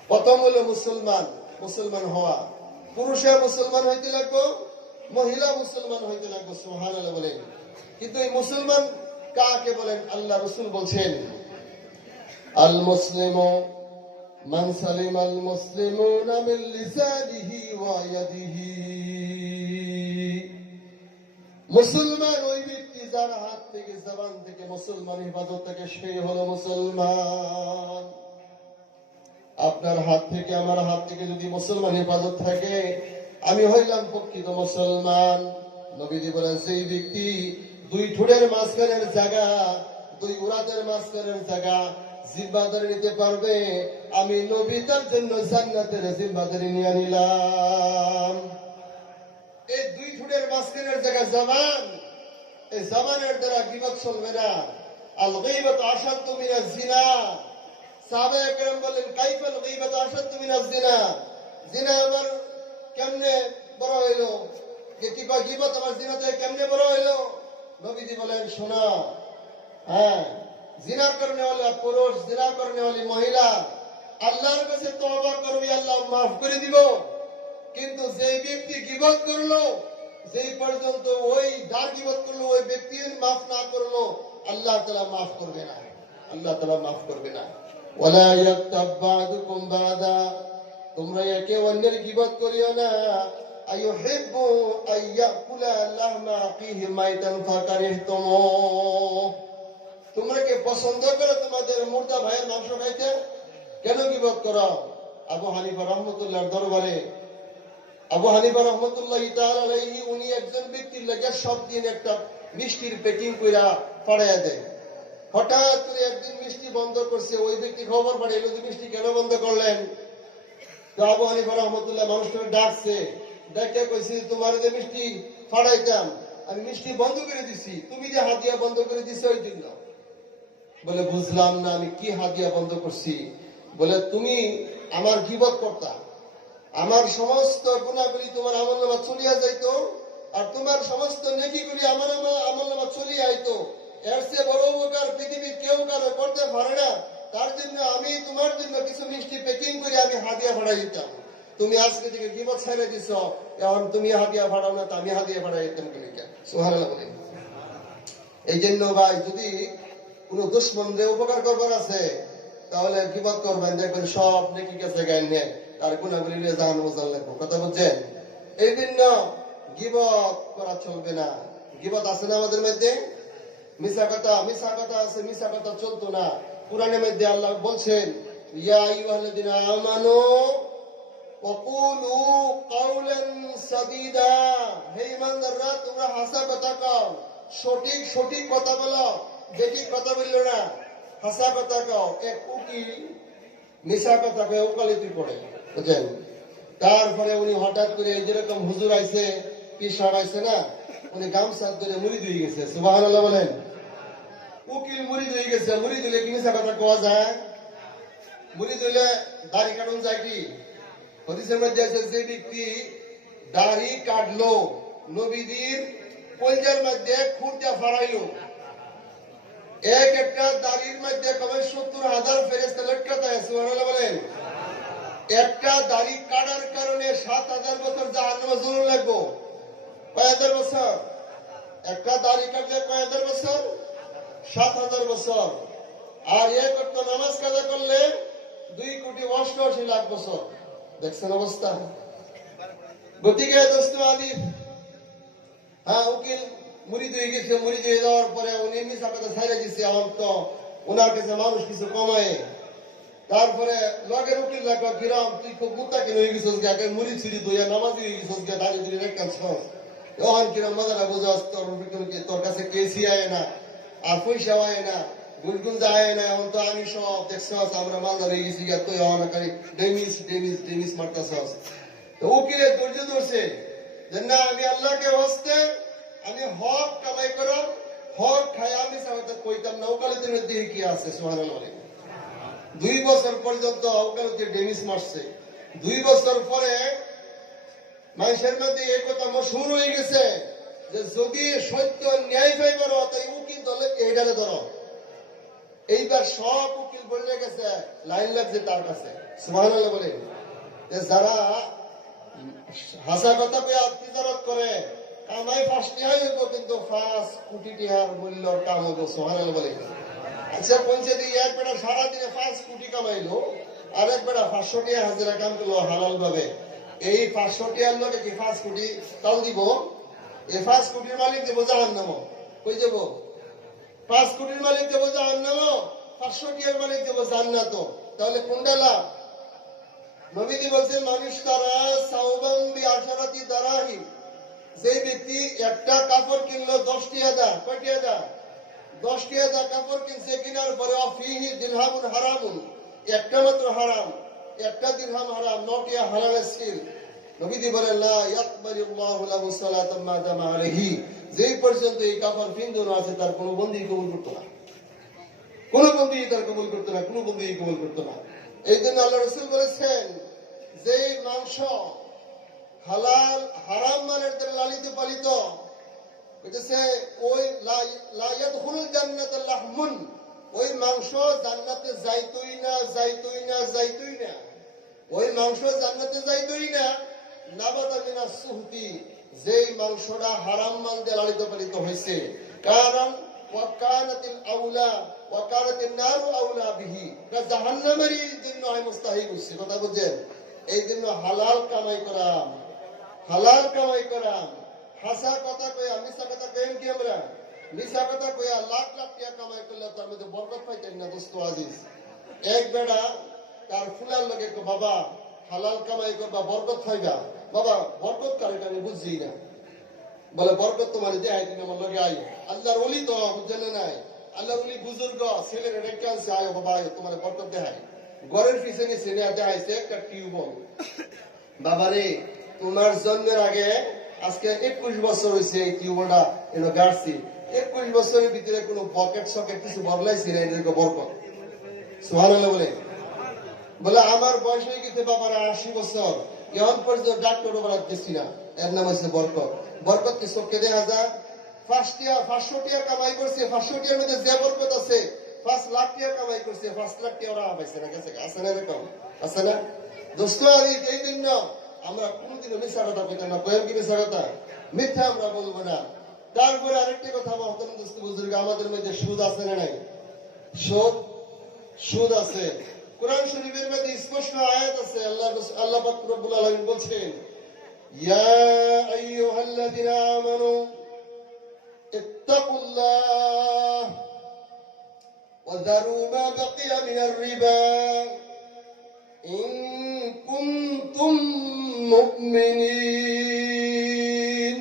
প্রথম হলো মুসলমান হওয়া। পুরুষে মুসলমান হইতে লাগবে, মহিলা মুসলমান হইতে লাগবে। সুবহানাল্লাহ বলেন। কিন্তু এই মুসলমান কাকে বলেন? আল্লাহ রাসূল বলছেন, আল মুসলিমু মান সালিমাল মুসলিমুনা মিন লিসানিহি ওয়া ইয়াদিহি। মুসলমান ওই ব্যক্তি যার হাত থেকে, জবান থেকে মুসলমান হেফাজত থাকে, সেই হলো মুসলমান। আপনার হাত থেকে আমার হাত থেকে যদি মুসলমান হেফাজত থাকে, আমি হইলাম প্রকৃত মুসলমান। নবীজি বলেন, সেই ব্যক্তি দুই ঠোঁটের মাঝখানের জায়গা, দুই উরাতের মাঝখানের জায়গা জিম্মাদারি নিতে পারবে, আমি নবী তার জন্য জান্নাতের জিম্মাদারি নিয়ে নিলাম। এই দুই ঠোঁটের মাঝখানের জায়গা জবান, এই জবানের দ্বারা গীবত চলবে না। আল গীবাতু আশাদ্দু মিনাজ জিনা। সাহাবায়ে কেরাম বলেন, কাইফাল গীবাতু আশাদ্দু মিনাজ জিনা? জিনা আবার কেমনে বড় হইলো? কি কয় গীবত আবার জিনা থেকে কেমনে বড় হইলো? নবীজি বলেন, শোনো, হ্যাঁ, জিনা করনে ওয়ালা পুরুষ, জিনা করনে ওয়ালি মহিলা আল্লাহর কাছে তওবা করবে, আল্লাহ মাফ করে দিব। কিন্তু যে ব্যক্তি গীবত করলো, যেই পর্যন্ত ওই যার গীবত করলো ওই ব্যক্তির মাফ না করলো, আল্লাহ তাআলা মাফ করবে না। আল্লাহ তাআলা মাফ করবে না। ওয়ালা ইয়াক্তাব বা'দুকুম বা'দা। তোমরা একে অন্যের গীবত করিও না। আইয়ুহিব্বু আইয়াকুলা লাহমা আখিহি মাইতান ফাকারিহতুমু। তোমরা কি পছন্দ করো তোমাদের মুর্দা ভাইয়ের মাংস খাইতে? কেন গীবত করো? আবু হানিফা রাহমাতুল্লাহর দরবারে আবু হানিফা রাহমাতুল্লাহি তাআলা আলাইহি উনি একজন ব্যক্তির লাগে সব দিন একটা মিষ্টির প্যাকিং কইরা পাঠায়া দেয়। হঠাৎ করে একদিন মিষ্টি বন্ধ করছে, ওই ব্যক্তি খবর পাঠাইলো যে মিষ্টি কেন বন্ধ করলেন? তো আবু হানিফা রাহমাতুল্লাহ মানুষটাকে ডাকছে, ডাকে কইছে, তোমার যে মিষ্টি পাঠাইতাম আমি মিষ্টি বন্ধ করে দিছি, তুমি যে হাদিয়া বন্ধ করে দিছো ওই জন্য। বলে, বুঝলাম না, আমি কি হাদিয়া বন্ধ করছি? বলে, তুমি আমার গীবত করতা, আমার সমস্ত গুনাহগুলি তোমার আমলনামা চলিয়া যাইতো, আর তোমার সমস্ত নেকিগুলি আমার আমলনামা চলিয়া আইতো। এর চেয়ে বড় উপকার পৃথিবীর কেউ কারো করতে পারে না। তার জন্য আমি তোমার জন্য কিছু মিষ্টি প্যাকিং করে আমি হাদিয়া পাঠাই দিতাম। তুমি আজকে থেকে গীবত ছেড়ে দিছ, এখন তুমি হাদিয়া পাঠাও না, আমি হাদিয়া পাঠাই দিতাম। সুবহানাল্লাহ বলেন। এই জন্য ভাই, যদি কোন দুশ্মনদের উপকার করবার আছে তাহলে গীবত করবেন, দেখবেন সব নেকি কাছে গায়ে নিয়ে তার গুনাহগুলি নিয়ে জাহান্নামে যাওয়া লাগবে। কথা বুঝছেন? এই জন্য গীবত করা চলবে না। গীবত আছে না আমাদের মধ্যে? মিছা কথা আছে, মিছা কথা চলতো না। কুরআনের মধ্যে আল্লাহ বলছেন, ইয়া আইয়ুহাল্লাযিনা আমানু ওয়াকুলু কাওলান সাদীদা। হে ঈমানদাররা, তোমরা হাসা কথা কও, সঠিক কথা বলো, বেঠিক কথা বললো না, হাসা কথা কও। এক উকিল মিছা কথা কয়ে ওকালতি করে, বুঝছেন? তারপরে উনি হঠাৎ করে যেরকম হুজুর আইছে, পীর সাহেব আইছে না, উনি গামছা ধরে মুরিদ হয়ে গেছে। সুবহানাল্লাহ বলেন। উকিল মুরিদ হয়ে গেছে। মুরিদ হইলে কি মিছা কথা কোয়া যায়? মুরিদ হইলে দাড়ি কাটন যায় কি? হাদিসের মধ্যে আছে, যে ব্যক্তি দাড়ি কাটলো, নবীদের কলজার মধ্যে খুঁটা ফাড়াইলো, এক একটা দাড়ির মধ্যে কবে 70,000 ফেরেশতা লটকাতে আছে। সুবহানাল্লাহ বলেন। একটা দাড়ি কাটার কারণে 7,000 বছর জাহান্নামে জ্বলন লাগবো। কয় হাজার বছর? একটা দাড়ি কাটলে কয় হাজার বছর? 7,000 বছর। আর এক ওয়াক্ত নামাজ কাজা করলে 2,88,00,000 বছর। দেখছেন অবস্থা? গতিকে দোস্ত আদি, হ্যাঁ উকিল মুরিদ হয়ে গেছে, মুরিদ হয়ে যাওয়ার পরে উনি মিশা কথা ছাইড়া দিচ্ছে, আমার তো ওনার কাছে মানুষ কিছু কমায়। তারপরে লগের উকিল রাখা কিরম তুই খুব মুত্তাকিন হয়ে গেছিস গে, মুড়ি ছুরি দইয়া নামাজি হয়ে গেছিস গে, দাঁড়িয়ে দিলি রেখান সহজ তখন কিরম মজাটা বোঝাস, তোর কাছে কেসি আয় না আর পয়সাও আয় না, গুনগুন যায় না, এখন তো আমি সব দেখছস আমরা মালদার হয়ে গেছি গে, তুই অনেক ডেমিস ডেমিস ডেমিস মারতাছস। তো উকিলের ধৈর্য ধরছে যে না, আমি আল্লাহকে হস্তে আমি হক কামাই করো, হক খাই, আমি সাথে কইতাম না ওকালতির মধ্যে কি আছে। সুবহানাল্লাহ। 2 বছর পর্যন্ত ওকালতি ডেমিস মারছে। 2 বছর পরে মানুষের মধ্যে এই কথা মশহুর হয়ে গেছে যে যদি সত্য ন্যায় পাই করো তাই উকিল দলে এইটারে ধরো। এইবার সব উকিল বলে গেছে, লাইন লাগছে তার কাছে। সুবহানাল্লাহ বলে যে যারা হাসা কথা পেয়ে তিজারত করে কামাই 5 টাকা হইব, কিন্তু 5 কোটি টাকার মূল্যর কাম হইব। সুবহানাল্লাহ বলে। আচ্ছা পৌঁছে দিই, এক বেটা সারাদিনে 5 কোটি কামাইলো, আর এক বেটা 500 টাকা হাজিরা কাম করলো হালাল ভাবে। এই 500 টাকার লোকে কি 5 কোটি তাল দিব? এই 5 কোটির মালিক দেবো জাহান্নাম। কই দেব? 5 কোটির মালিক দেবো জাহান্নাম, 500 টাকার মালিক দেবো জান্নাত। তাহলে কোনটা লাভ? নবীজি বলছেন মানুষ তারা সাউবাম বি আশারাতি দারাহিম, যে ব্যক্তি একটা কাপড় কিনলো 10 টাকা দা, কয় টাকা দা? 10 টাকা দা কাপড় কিনছে, কেনার পরে অফিহি দিরহামুন হারামুন, একটা মাত্র হারাম, একটা দিরহাম হারাম, 9 টাকা হালালের সিল। নবীজি বলেন লা ইয়াকবালুল্লাহু লাহু সালাতাম মা দামা আলাইহি, যেই পর্যন্ত এই কাপড় পিন্দনো আছে তার কোনো বন্দী কবুল করতো না, কোনো বন্দী তার কবুল করতো না, কোনো বন্দী কবুল করতো না। এই জন্য আল্লাহ রাসূল বলেছেন যে মাংস হালাল হারাম মানের দ্বারা লালিত পালিত বলতেছে ওই লা ইয়াদখুলুল জান্নাত লাহমুন, ওই মাংস জান্নাতে যাইতই না, যাইতই না, যাইতই না, ওই মাংস জান্নাতে যাইতই না। নাবাতা মিনাস সুহতি, যেই মাংসটা হারাম মাল দিয়ে লালিত পালিত হয়েছে। কারণ ওয়াকানাতিল আউলা ওয়াকানাতিন নারু আউলা বিহি, জাহান্নামেরই জন্য হয় মুস্তাহিক হইছে। কথা বুঝছেন? এই জন্য হালাল কামাই করা, হালাল কামাই করা, হাসা কথা কইয়া মিছা কথা কইেন কি আমরা? মিছা কথা কইয়া লাখ লাখ টাকা কামাই করলে তার মধ্যে বরকত পাইতেন না। দোস্ত আজিজ, এক বেড়া তার ফুলার লগে বাবা হালাল কামাই করবা বরকত পাইবা, বাবা বরকত কার এটা আমি বুঝছি না। বলে বরকত তোমার দেয় তুমি আমার লগে আই, আল্লাহর ওলি তো বুঝছেন নাই, আল্লাহর ওলি বুজুর্গ ছেলের রেখে আনছে, আয় বাবা আয় তোমার বরকত দেখায়। ঘরের পিছনে ছেলে দেখাইছে একটা টিউবওয়েল। বাবারে তোমার জন্মের আগে আজকে 21 বছর হয়েছে এই টিউবওয়েলটা এনে গাড়ছি, 21 বছরের ভিতরে কোনো পকেট সকেট কিছু বদলাইছি না, এটাকে বরকত। সুবহানাল্লাহ বলে। বলে আমার বয়স হয়ে গেছে বাবার 80 বছর, এখন পর্যন্ত ডাক্তার বরাদ দিচ্ছি না, এর নাম হচ্ছে বরকত। বরকত কি চোখে দেখা যায়? 500 টাকা কামাই করছে, 500 টাকার মধ্যে যে বরকত আছে, 5 লাখ টাকা কামাই করছে, 5 লাখ টাকা ওরা পাইছে না, গেছে আছে না? এরকম আছে না দোস্ত? এই জন্য আমরা কোনদিনও মিথ্যা কথা বলতে না, কয়েক কি মিথ্যা কথা, মিথ্যা আমরা বলবো না। তারপরে আরেকটি কথা মহতরম দোস্ত বুজুর্গ, আমাদের মধ্যে সুদ আছে না নাই? সুদ আছে। কোরআন শরীফের মধ্যে স্পষ্ট আয়াত আছে, আল্লাহ পাক রব্বুল আলামিন বলছেন ইয়া আইয়ুহাল্লাযিনা আমানু ইত্তাকুল্লাহ ওয়া যারু মা বাকিয়া মিনার রিবা ইন কুনতুম মুমিনিন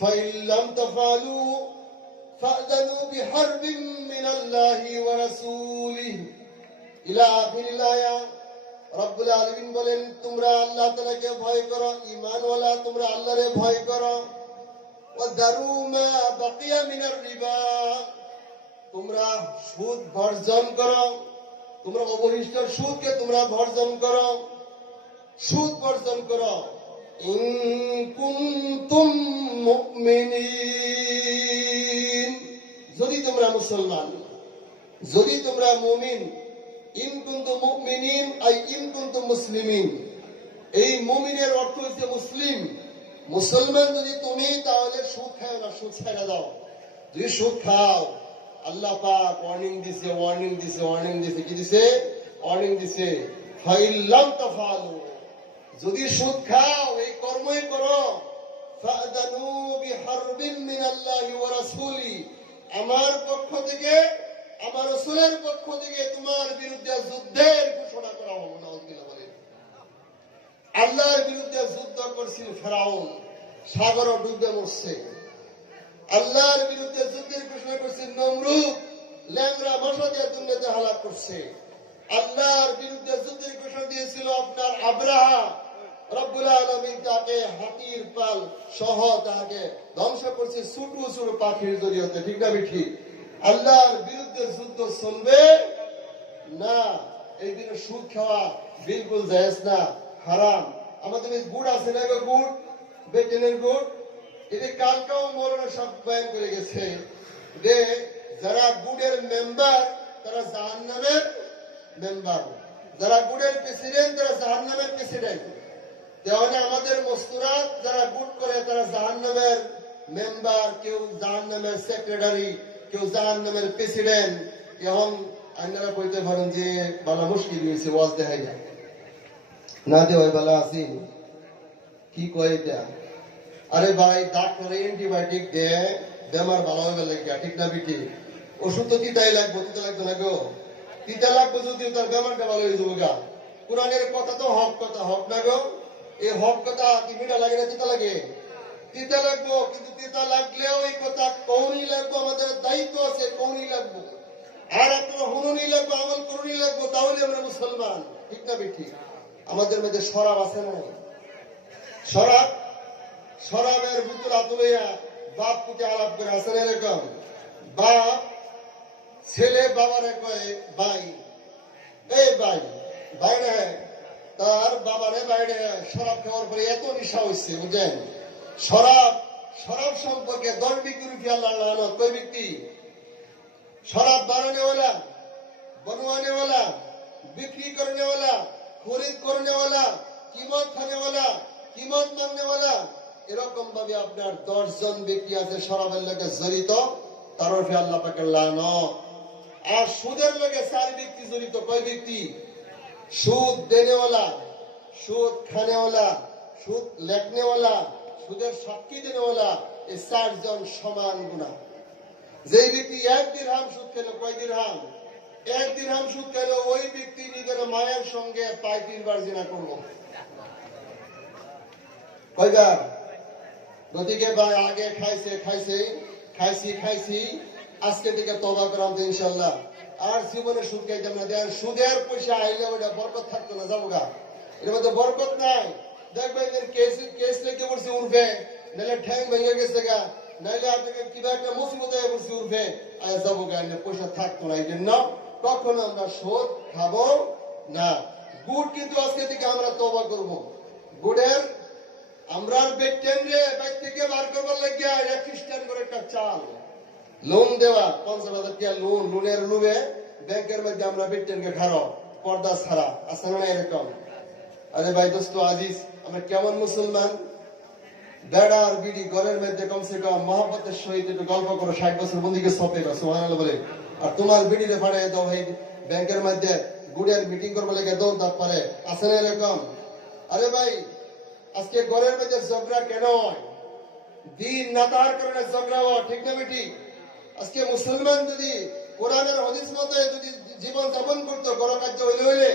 ফাইন লাম তাফআলু ফা'যানু বিহারবিন মিনাল্লাহি ওয়া রাসূলিহি ইলা আখিরিল আয়া। রব্বুল আলামিন বলেন তোমরা আল্লাহ তাআলাকে ভয় করো, ঈমানওয়ালা তোমরা আল্লাহরে ভয় করো। ওয়া দারু মা বাকিয়া মিনার রিবা, তোমরা সুদ বর্জন করো, তোমরা অবশিষ্ট সুদকে তোমরা বর্জন করো, সুদ বর্জন করো। ইন কুনতুম মুমিনিন, যদি তোমরা মুসলমান, যদি তোমরা মুমিন। ইন কুনতুম মুমিনিন আই ইন কুনতুম মুসলিমিন, এই মুমিনের অর্থ হচ্ছে মুসলিম, মুসলমান যদি তুমি, তাহলে সুদ খাও না, সুদ ছেড়ে দাও। যদি সুদ খাও, আল্লাহ পাক ওয়ার্নিং দিছে, ওয়ার্নিং দিছে, ওয়ার্নিং দিছে, কি দিছে? ওয়ার্নিং দিছে ফাইল লাম তাফআলু, যদি সুদ খাও এই কর্মই করো ফাদানু বিহারবিন মিনাল্লাহি ওয়া রাসূলি, আমার পক্ষ থেকে আমার রাসূলের পক্ষ থেকে তোমার বিরুদ্ধে যুদ্ধের ঘোষণা করা হবে। নাউযুবিল্লাহ বলেন। আল্লাহর বিরুদ্ধে যুদ্ধ করছিল ফেরাউন, সাগর ডুবে মরছে। আল্লাহর বিরুদ্ধে যুদ্ধের ঘোষণা করছে নমরুদ, ল্যাংড়া মশা দিয়ে দুনিয়াতে হালাক করছে। আল্লাহর বিরুদ্ধে যুদ্ধের ঘোষণা দিয়েছিল আপনার আব্রাহা, রব্বুল আলামিন তাকে হাতির পাল সহ তাকে ধ্বংস করছে ছোট ছোট পাখির জরিয়তে। ঠিক না ঠিক? আল্লাহর বিরুদ্ধে যুদ্ধ চলবে না। এই দিনে সুদ খাওয়া বিলকুল জায়েজ না, হারাম। আমাদের গুড় আছে না, গুড় বেটেনের গুড়, এটা কালকাও মৌলানা সব বয়ান করে গেছে যে যারা গুড়ের মেম্বার তারা জাহান্নামের মেম্বার, যারা গুড়ের প্রেসিডেন্ট তারা জাহান্নামের প্রেসিডেন্ট। তাহলে আমাদের মস্তুরাত যারা গুড করে তারা জাহান্নামের মেম্বার, কেউ জাহান্নামের সেক্রেটারি, কেউ জাহান্নামের প্রেসিডেন্ট। এখন আপনারা বলতে পারেন যে বালা মুশকিল হয়েছে, ওয়াজ দেখাই যায় না দে ভাই বালা আছি কি কয় এটা? আরে ভাই ডাক্তারে অ্যান্টিবায়োটিক দেয় বেমার ভালো হয়ে গেলে, ঠিক না বিটি? ওষুধ তো তিতাই লাগবো, তিতা লাগবে না গো? তিতা লাগবে যদিও তার বেমারটা ভালো হয়ে যাবো গা। কোরআনের কথা তো হক কথা, হক না গো? এই হক কথা কি মিঠা লাগে না তিতা লাগে? তিতা লাগবো, কিন্তু তিতা লাগলেও এই কথা কৌনি লাগবো, আমাদের দায়িত্ব আছে কৌনি লাগবো। আর আপনারা হুনুনি লাগবো, আমল করুনি লাগবো, তাহলে আমরা মুসলমান। ঠিক না বিটি? আমাদের মধ্যে শরাব আছে না? শরাব, শরাবের বোতল আতুলিয়া বাপ পুতে আলাপ করে আসেন এরকম। বাপ ছেলে বাবারে কয়ে ভাই, এই ভাই ভাই রে, তার বাবারে বাইরে শরাব খাওয়ার পরে এত নেশা হয়েছে বুঝলেন। শরাব শরাব সম্পর্কে 10 ব্যক্তির উপরে আল্লাহ লানত। কয় ব্যক্তি? শরাব বানানেওয়ালা, বনওয়ানেওয়ালা, বিক্রি করনেওয়ালা, খরিদ করনেওয়ালা, কিমত খানেওয়ালা, কিমত মাননেওয়ালা, এরকম ভাবে আপনার 10 জন ব্যক্তি আছে শরাবের লগে জড়িত, তার উপরে আল্লাহ পাকের লানত। আর সুদের লগে 4 ব্যক্তি জড়িত। কয় ব্যক্তি? সুদ দেনেওয়ালা, সুদ খানেওয়ালা, সুদ লেখনেওয়ালা, সুদের সাক্ষী দেনেওয়ালা, এই 4 জন সমান গুনাহ। যে ব্যক্তি 1 দিরহাম সুদ খেলো, কয় দিরহাম? 1 দিরহাম সুদ খেলো, ওই ব্যক্তি নিজের মায়ের সঙ্গে পায় 3 বার জিনা করলো। কয়বার? গতিকে ভাই আগে খাইছি আজকে থেকে তওবা করলাম তো ইনশাআল্লাহ আর জীবনে সুদ খাইতাম না। দেন সুদের পয়সা আইলে ওটা বরকত থাকতো না, যাবো গা। এর মধ্যে বরকত নাই। দেখবেন এর কেস লেগে পড়ছে উঠবে, নাহলে ঠ্যাং ভেঙে গেছে গা, নাহলে আপনাকে কিবা একটা মুসিবত হয়ে পড়ছে উঠবে, আর যাবো গা, পয়সা থাকতো না। এই জন্য কখনো আমরা সুদ খাবো না। গুড় কিন্তু আজকে থেকে আমরা তওবা করব। গুড়ের আমরা বেটেন রে বাইক থেকে বার করবার লাগিয়া এটা খ্রিস্টান করে একটা চাল লোন দেওয়া 50,000 টাকা লোন, লোনের লোভে ব্যাংকের মধ্যে আমরা বেটেনকে খারো পর্দা ছাড়া আছে না এরকম। আরে ভাই দোস্ত আজিজ, আমরা কেমন মুসলমান? বেড়া আর বিড়ি ঘরের মধ্যে কমসে কম মহব্বতের সহিত একটু গল্প করো, 60 বছর বন্দিকে সপে বা সুবহানাল্লাহ বলে। আর তোমার বিড়িরে ফাড়াই দাও ভাই ব্যাংকের মধ্যে গুড়ের মিটিং করবার লেগে দৌড় দাপ পারে, আছে না এরকম? আরে ভাই আজকে ঘরের মধ্যে ঝগড়া কেন হয়? দিন না তার কারণে ঝগড়া হয়, ঠিক না বেটি? আজকে মুসলমান যদি কোরআনের হাদিস মতে যদি জীবন যাপন করতো, ঘর কার্য হইলে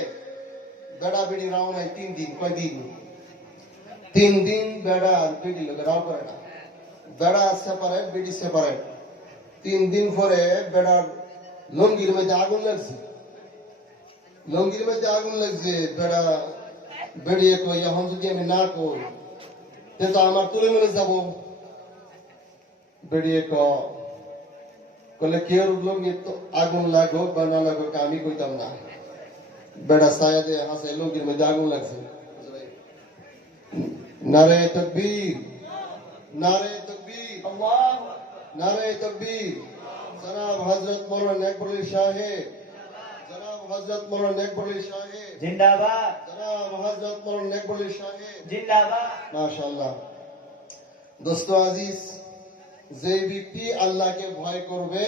বেড়া বিড়ি রাও নাই 3 দিন। কয় দিন? 3 দিন বেড়া আর বিড়ি লোকে রাও করে না। বেড়া সেপারেট, বিড়ি সেপারেট। 3 দিন পরে বেড়ার লঙ্গির মধ্যে আগুন লাগছে, লঙ্গির মধ্যে আগুন লাগছে। বেড়া বেরিয়ে কই এখন যদি আমি না কই তো আমার তুলে মেরে যাবো। বেরিয়ে কলে কেউ লঙ্গি আগুন লাগুক বা না লাগুক আমি কইতাম না। বেড়া ছায়া দিয়ে হাসে লঙ্গির মধ্যে আগুন লাগছে। নারে তাকবীর, নারে তাকবীর, নারে তাকবীর। জনাব হযরত মওলানা নেকবর আলী সাহেব, জনাব হযরত মওলানা নেকবর আলী সাহেব জিন্দাবাদ, জনাব হযরত মওলানা নেকবর আলী সাহেব জিন্দাবাদ। মাশাআল্লাহ। দোস্ত আজিজ, যে ব্যক্তি আল্লাহকে ভয় করবে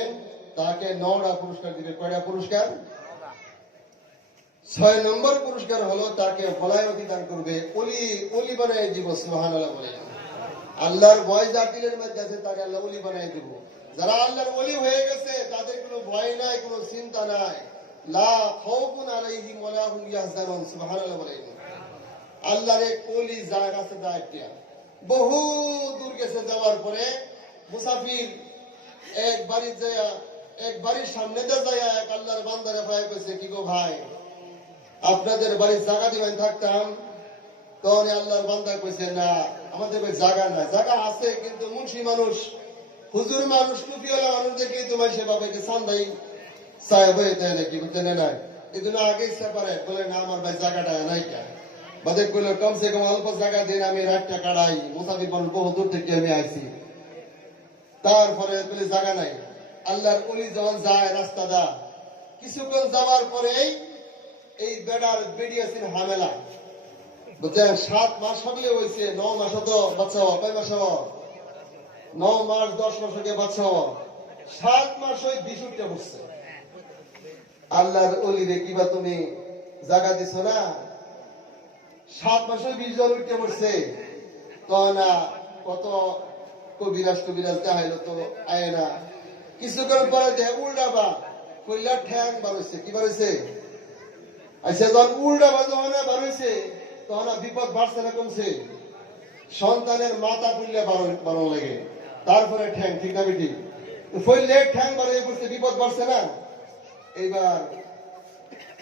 তাকে 9টা পুরস্কার দিবে। কয়টা পুরস্কার? নম্বর পুরস্কার হলো তাকে ভলায়তি দান করবে, অলি অলি বানায় দিব। সুবহানাল্লাহ বলে। আল্লাহর ভয় যার দিলের মধ্যে আছে তাকে আল্লাহ অলি বানায় দিব। যারা আল্লাহর অলি হয়ে গেছে তাদের কোনো ভয় নাই, কোনো চিন্তা নাই। লা খাউফুন আলাইহিম ওয়া লা হুম ইয়াহজানুন। সুবহানাল্লাহ বলে। আল্লাহর এক অলি যার কাছে দায়িত্ব বহু দূর গেছে, যাওয়ার পরে মুসাফির এক বাড়ির সামনে দিয়ে যায় এক আল্লাহর বান্দারে ভাই কইছে, কি গো ভাই, আপনাদের বাড়ির জায়গা দিবেন থাকতাম? তখন আল্লাহর বান্দা কইছে, না আমাদের বাড়ির জায়গা নাই। জায়গা আছে কিন্তু মুন্সি মানুষ, হুজুর মানুষ, টুপিওয়ালা মানুষ দেখে তোমার সে বাবাকে সান্দাই সাহেব হয়ে দেয় নাকি, বুঝতে নাই। এই জন্য আগে সেপারে বলে, না আমার ভাই জায়গাটা নাই কে বাদে কইলো, কমসে কম অল্প জায়গা দিন, আমি রাতটা কাটাই, মুসাফির মানুষ বহু দূর থেকে আমি আইছি। তারপরে বলে জায়গা নাই। আল্লাহর ওলি যখন যায় রাস্তা দা, কিছুক্ষণ যাওয়ার পরেই এই বেড়ার বেরিয়েছেন হামেলা, বুঝছেন? 7 মাস হলে হয়েছে, 9 মাস তো বাচ্চা হওয়া, কয় মাস হওয়া? 9 মাস 10 মাস হয়ে বাচ্চা হওয়া, 7 মাস ওই বিষ উঠতে বসছে। আল্লাহর ওলি রে কিবা তুমি জায়গা দিছ না? 7 মাসে 20 জন উঠতে বসছে। তো না কত কবিরাজ দেখাইলো তো আয় না। কিছুক্ষণ পরে দেখ উল্টাবা কইলা ঠ্যাং বাড়ছে। কি বাড়ছে? আচ্ছা, যখন উল্টাবা যখন বাড়ছে তখন বিপদ বাড়ছে না কমছে? সন্তানের মাথা পুললে বাড়ন লাগে, তারপরে ঠ্যাং, ঠিক না বেটি? ফইলে ঠ্যাং বাড়ে পড়ছে, বিপদ বাড়ছে না? এইবার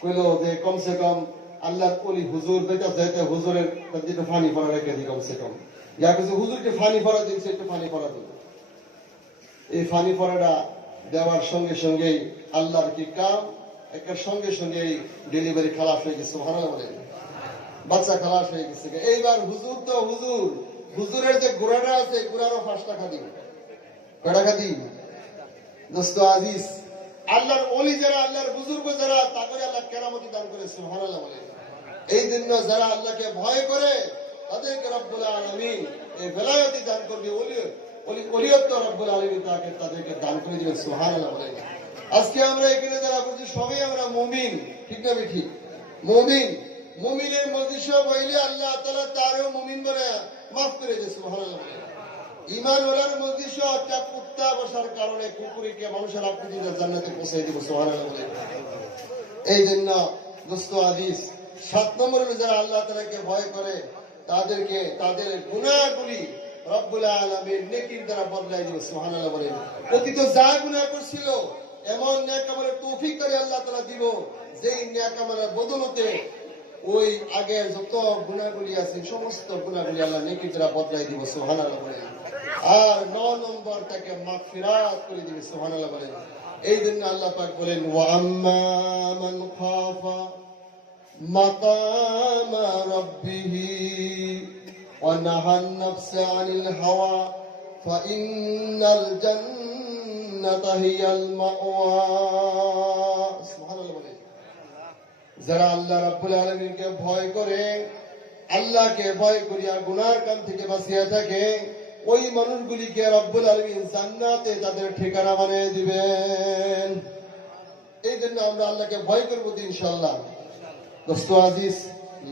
কইলো যে কমসে কম আল্লাহ ওলি হুজুর যেতে হুজুরের যেটা ফানি পড়া রেখে দিই, কমসে কম ইয়া কিছু হুজুরকে ফানি পড়া দিচ্ছে, একটু ফানি পড়া দিল। এই ফানি পড়াটা দেওয়ার সঙ্গে সঙ্গেই আল্লাহর কি কাম, একটা সঙ্গে সঙ্গে ডেলিভারি খালাস হয়ে গেছে। সুবহানাল্লাহ বলে। বাচ্চা খালাস হয়ে গেছে। এইবার হুজুর তো হুজুরের যে ঘোড়াটা আছে, ঘোড়ারও 5 টাকা দিন, কয় টাকা দিন? দোস্ত আজিজ, আল্লাহর ওলি যারা, আল্লাহর বুজুর্গ যারা, তাদের আল্লাহ কেরামতি দান করে। সুবহানাল্লাহ বলে। এই জন্য যারা আল্লাহকে ভয় করে তাদেরকে রব্বুল আলামিন এই বেলায়েতি দান করবে, ওলিয়ত রব্বুল আলামিন তাদেরকে দান করে দিবেন। সুবহানাল্লাহ বলে। আজকে আমরা এখানে যারা বলছি সবাই আমরা মুমিন, ঠিক না ঠিক? মুমিনের মজলিসে বইলে আল্লাহ তাআলা তারও মুমিন বলে মাফ করে দেয়। সুবহানাল্লাহ বলে। ঈমান ওয়ালার মজলিসে একটা কুত্তা বসার কারণে কুকুরকে মানুষের আকৃতিতে জান্নাতে পৌঁছে দিব। সুবহানাল্লাহ বলে। এই জন্য দোস্ত আজিজ, 7 নম্বরে যারা আল্লাহ তাআলাকে ভয় করে তাদেরকে তাদের গুনাহগুলি রব্বুল আলামিন নেকির দ্বারা বদলাই দিবে। সুবহানাল্লাহ বলে। অতীত যা গুনাহ করছিল এমন নেক আমলের তৌফিক করে আল্লাহ তাআলা দিব, যেই নেক আমলের বদলতে ওই আগের যত গুনাহগুলি আছে সমস্ত গুনাহগুলি আল্লাহ নেকির দ্বারা বদলাই দিব। সুবহানাল্লাহ বলে। আর 9 নম্বর তাকে মাগফিরাত করে দিবে। সুবহানাল্লাহ বলে। এই জন্য আল্লাহ পাক বলেন, ওয়া আম্মা মান খাফা মাকামা রাব্বিহি ওয়া নাহান নাফসা আনিল হাওয়া ফাইন্নাল জান্নাতা হিয়াল মাওয়া। সুবহানাল্লাহ বলে। যারা আল্লাহ রাব্বুল আলামিনকে ভয় করে, আল্লাহকে ভয় করিয়া গুনাহর কাম থেকে বাঁচিয়া থাকে, ওই মানুষগুলিকে রব্বুল আলামিন জান্নাতে তাদের ঠিকানা বানিয়ে দিবেন। এই জন্য আমরা আল্লাহকে ভয় করবো ইনশাআল্লাহ। দোস্ত আজিজ,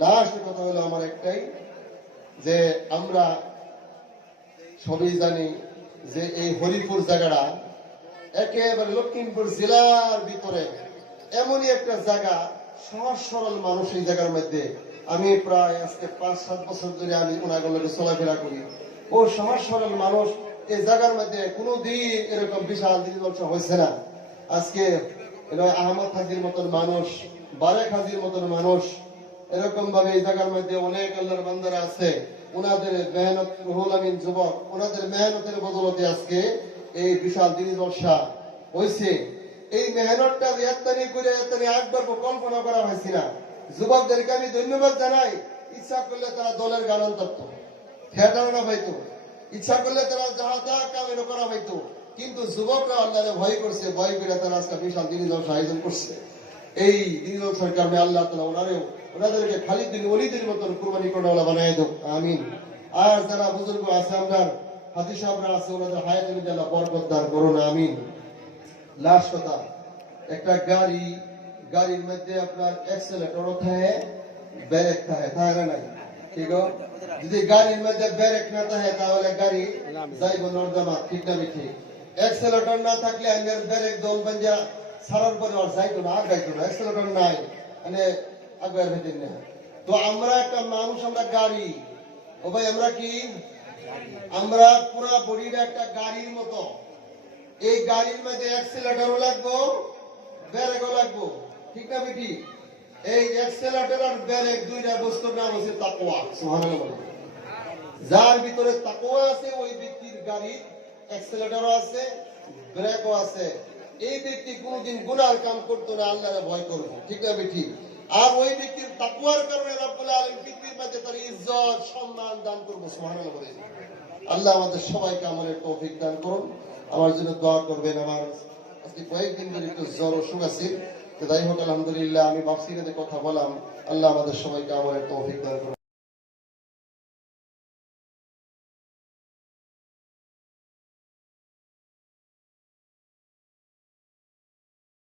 লাস্ট কথা হলো আমার একটাই, যে আমরা সবই জানি যে এই হরিপুর জায়গাটা একেবারে লক্ষ্মীপুর জেলার ভিতরে এমনই একটা জায়গা, সহজ সরল মানুষ এই জায়গার মধ্যে। আমি প্রায় আজকে 5-7 বছর ধরে আমি ওনাগুলোকে চলাফেরা করি। ও সহজ সরল মানুষ এই জায়গার মধ্যে কোনোদিন এরকম বিশাল দিনবর্ষ হয়েছে না। আজকে আহমদ হাজির মতন মানুষ, বারেক হাজির মতন মানুষ, এরকম ভাবে এই জায়গার মধ্যে অনেক আল্লাহর বান্দারা আছে। ওনাদের মেহনত, রুহুল আমিন যুবক, ওনাদের মেহনতের বদলতে আজকে এই বিশাল দিনবর্ষা হয়েছে। এই মেহনতটা এত্তানি করে এত্তানি একবার কল্পনা করা হয়েছে না। যুবকদেরকে আমি ধন্যবাদ জানাই। ইচ্ছা করলে তারা দলের গান থাকতো, থিয়েটার না পাইতো, ইচ্ছা করলে তারা যাহা তা কামের করা হইতো, কিন্তু যুবকরা আল্লাহরে ভয় করছে, ভয় করে তারা আজকে বিশাল দিনজলসা আয়োজন করছে। এই দিনজলসার কারণে আল্লাহ তাআলা ওনাদেরকে খালি দিন ওলিদের মতন কুরবানি করাওয়ালা বানায় দেব, আমিন। আর যারা বুজুর্গ আছে, আমরা হাজি সাহেবরা আছে, ওনাদের হায়াতের মধ্যে আল্লাহ বরকত দান করুন, আমিন। লাস্ট কথা, একটা গাড়ি গাড়ির মধ্যে আপনার অ্যাক্সেলেটরও থাকে ব্রেক থাকে না নাই ঠিক আছে যদি গাড়ির মধ্যে ব্রেক না থাকে তাহলে গাড়ি যাইব নর্দমা ঠিক না ঠিক অ্যাক্সেলেটর না থাকলে আইনের ব্রেক দম পাঞ্জা সারার পরে আর যাইতো না আগাইতো না অ্যাক্সেলেটর নাই মানে আগার ভেতর না তো আমরা একটা মানুষ আমরা গাড়ি ও ভাই আমরা কি আমরা পুরো বডিটা একটা গাড়ির মতো এই গাড়ির মধ্যে অ্যাক্সেলেটরও লাগবো ব্রেকও লাগবো ঠিক না বেটি এই অ্যাক্সেলেটর আর ব্রেক দুইটা বস্তুর নাম হচ্ছে তাকওয়া সুবহানাল্লাহ যার ভিতরে তাকওয়া আছে ওই ব্যক্তির গাড়ির অ্যাক্সেলেটরও আছে ব্রেকও আছে এই ব্যক্তি কোনোদিন গুনার কাম করতো না আল্লাহরে ভয় করবে ঠিক না বেটি আর ওই ব্যক্তির তাকওয়ার কারণে রব্বুল আলামিন পৃথিবীর মধ্যে তার ইজ্জত সম্মান দান করবে সুবহানাল্লাহ বলে আল্লাহ আমাদের সবাইকে আমলের তৌফিক দান করুন আমার জন্য দোয়া করবেন আমার আজকে কয়েকদিন ধরে একটু জ্বর অসুখ আছে তো যাই হোক আলহামদুলিল্লাহ আমি বাপসিরাতে কথা বললাম আল্লাহ আমাদের সবাইকে আমলের তৌফিক দান করুন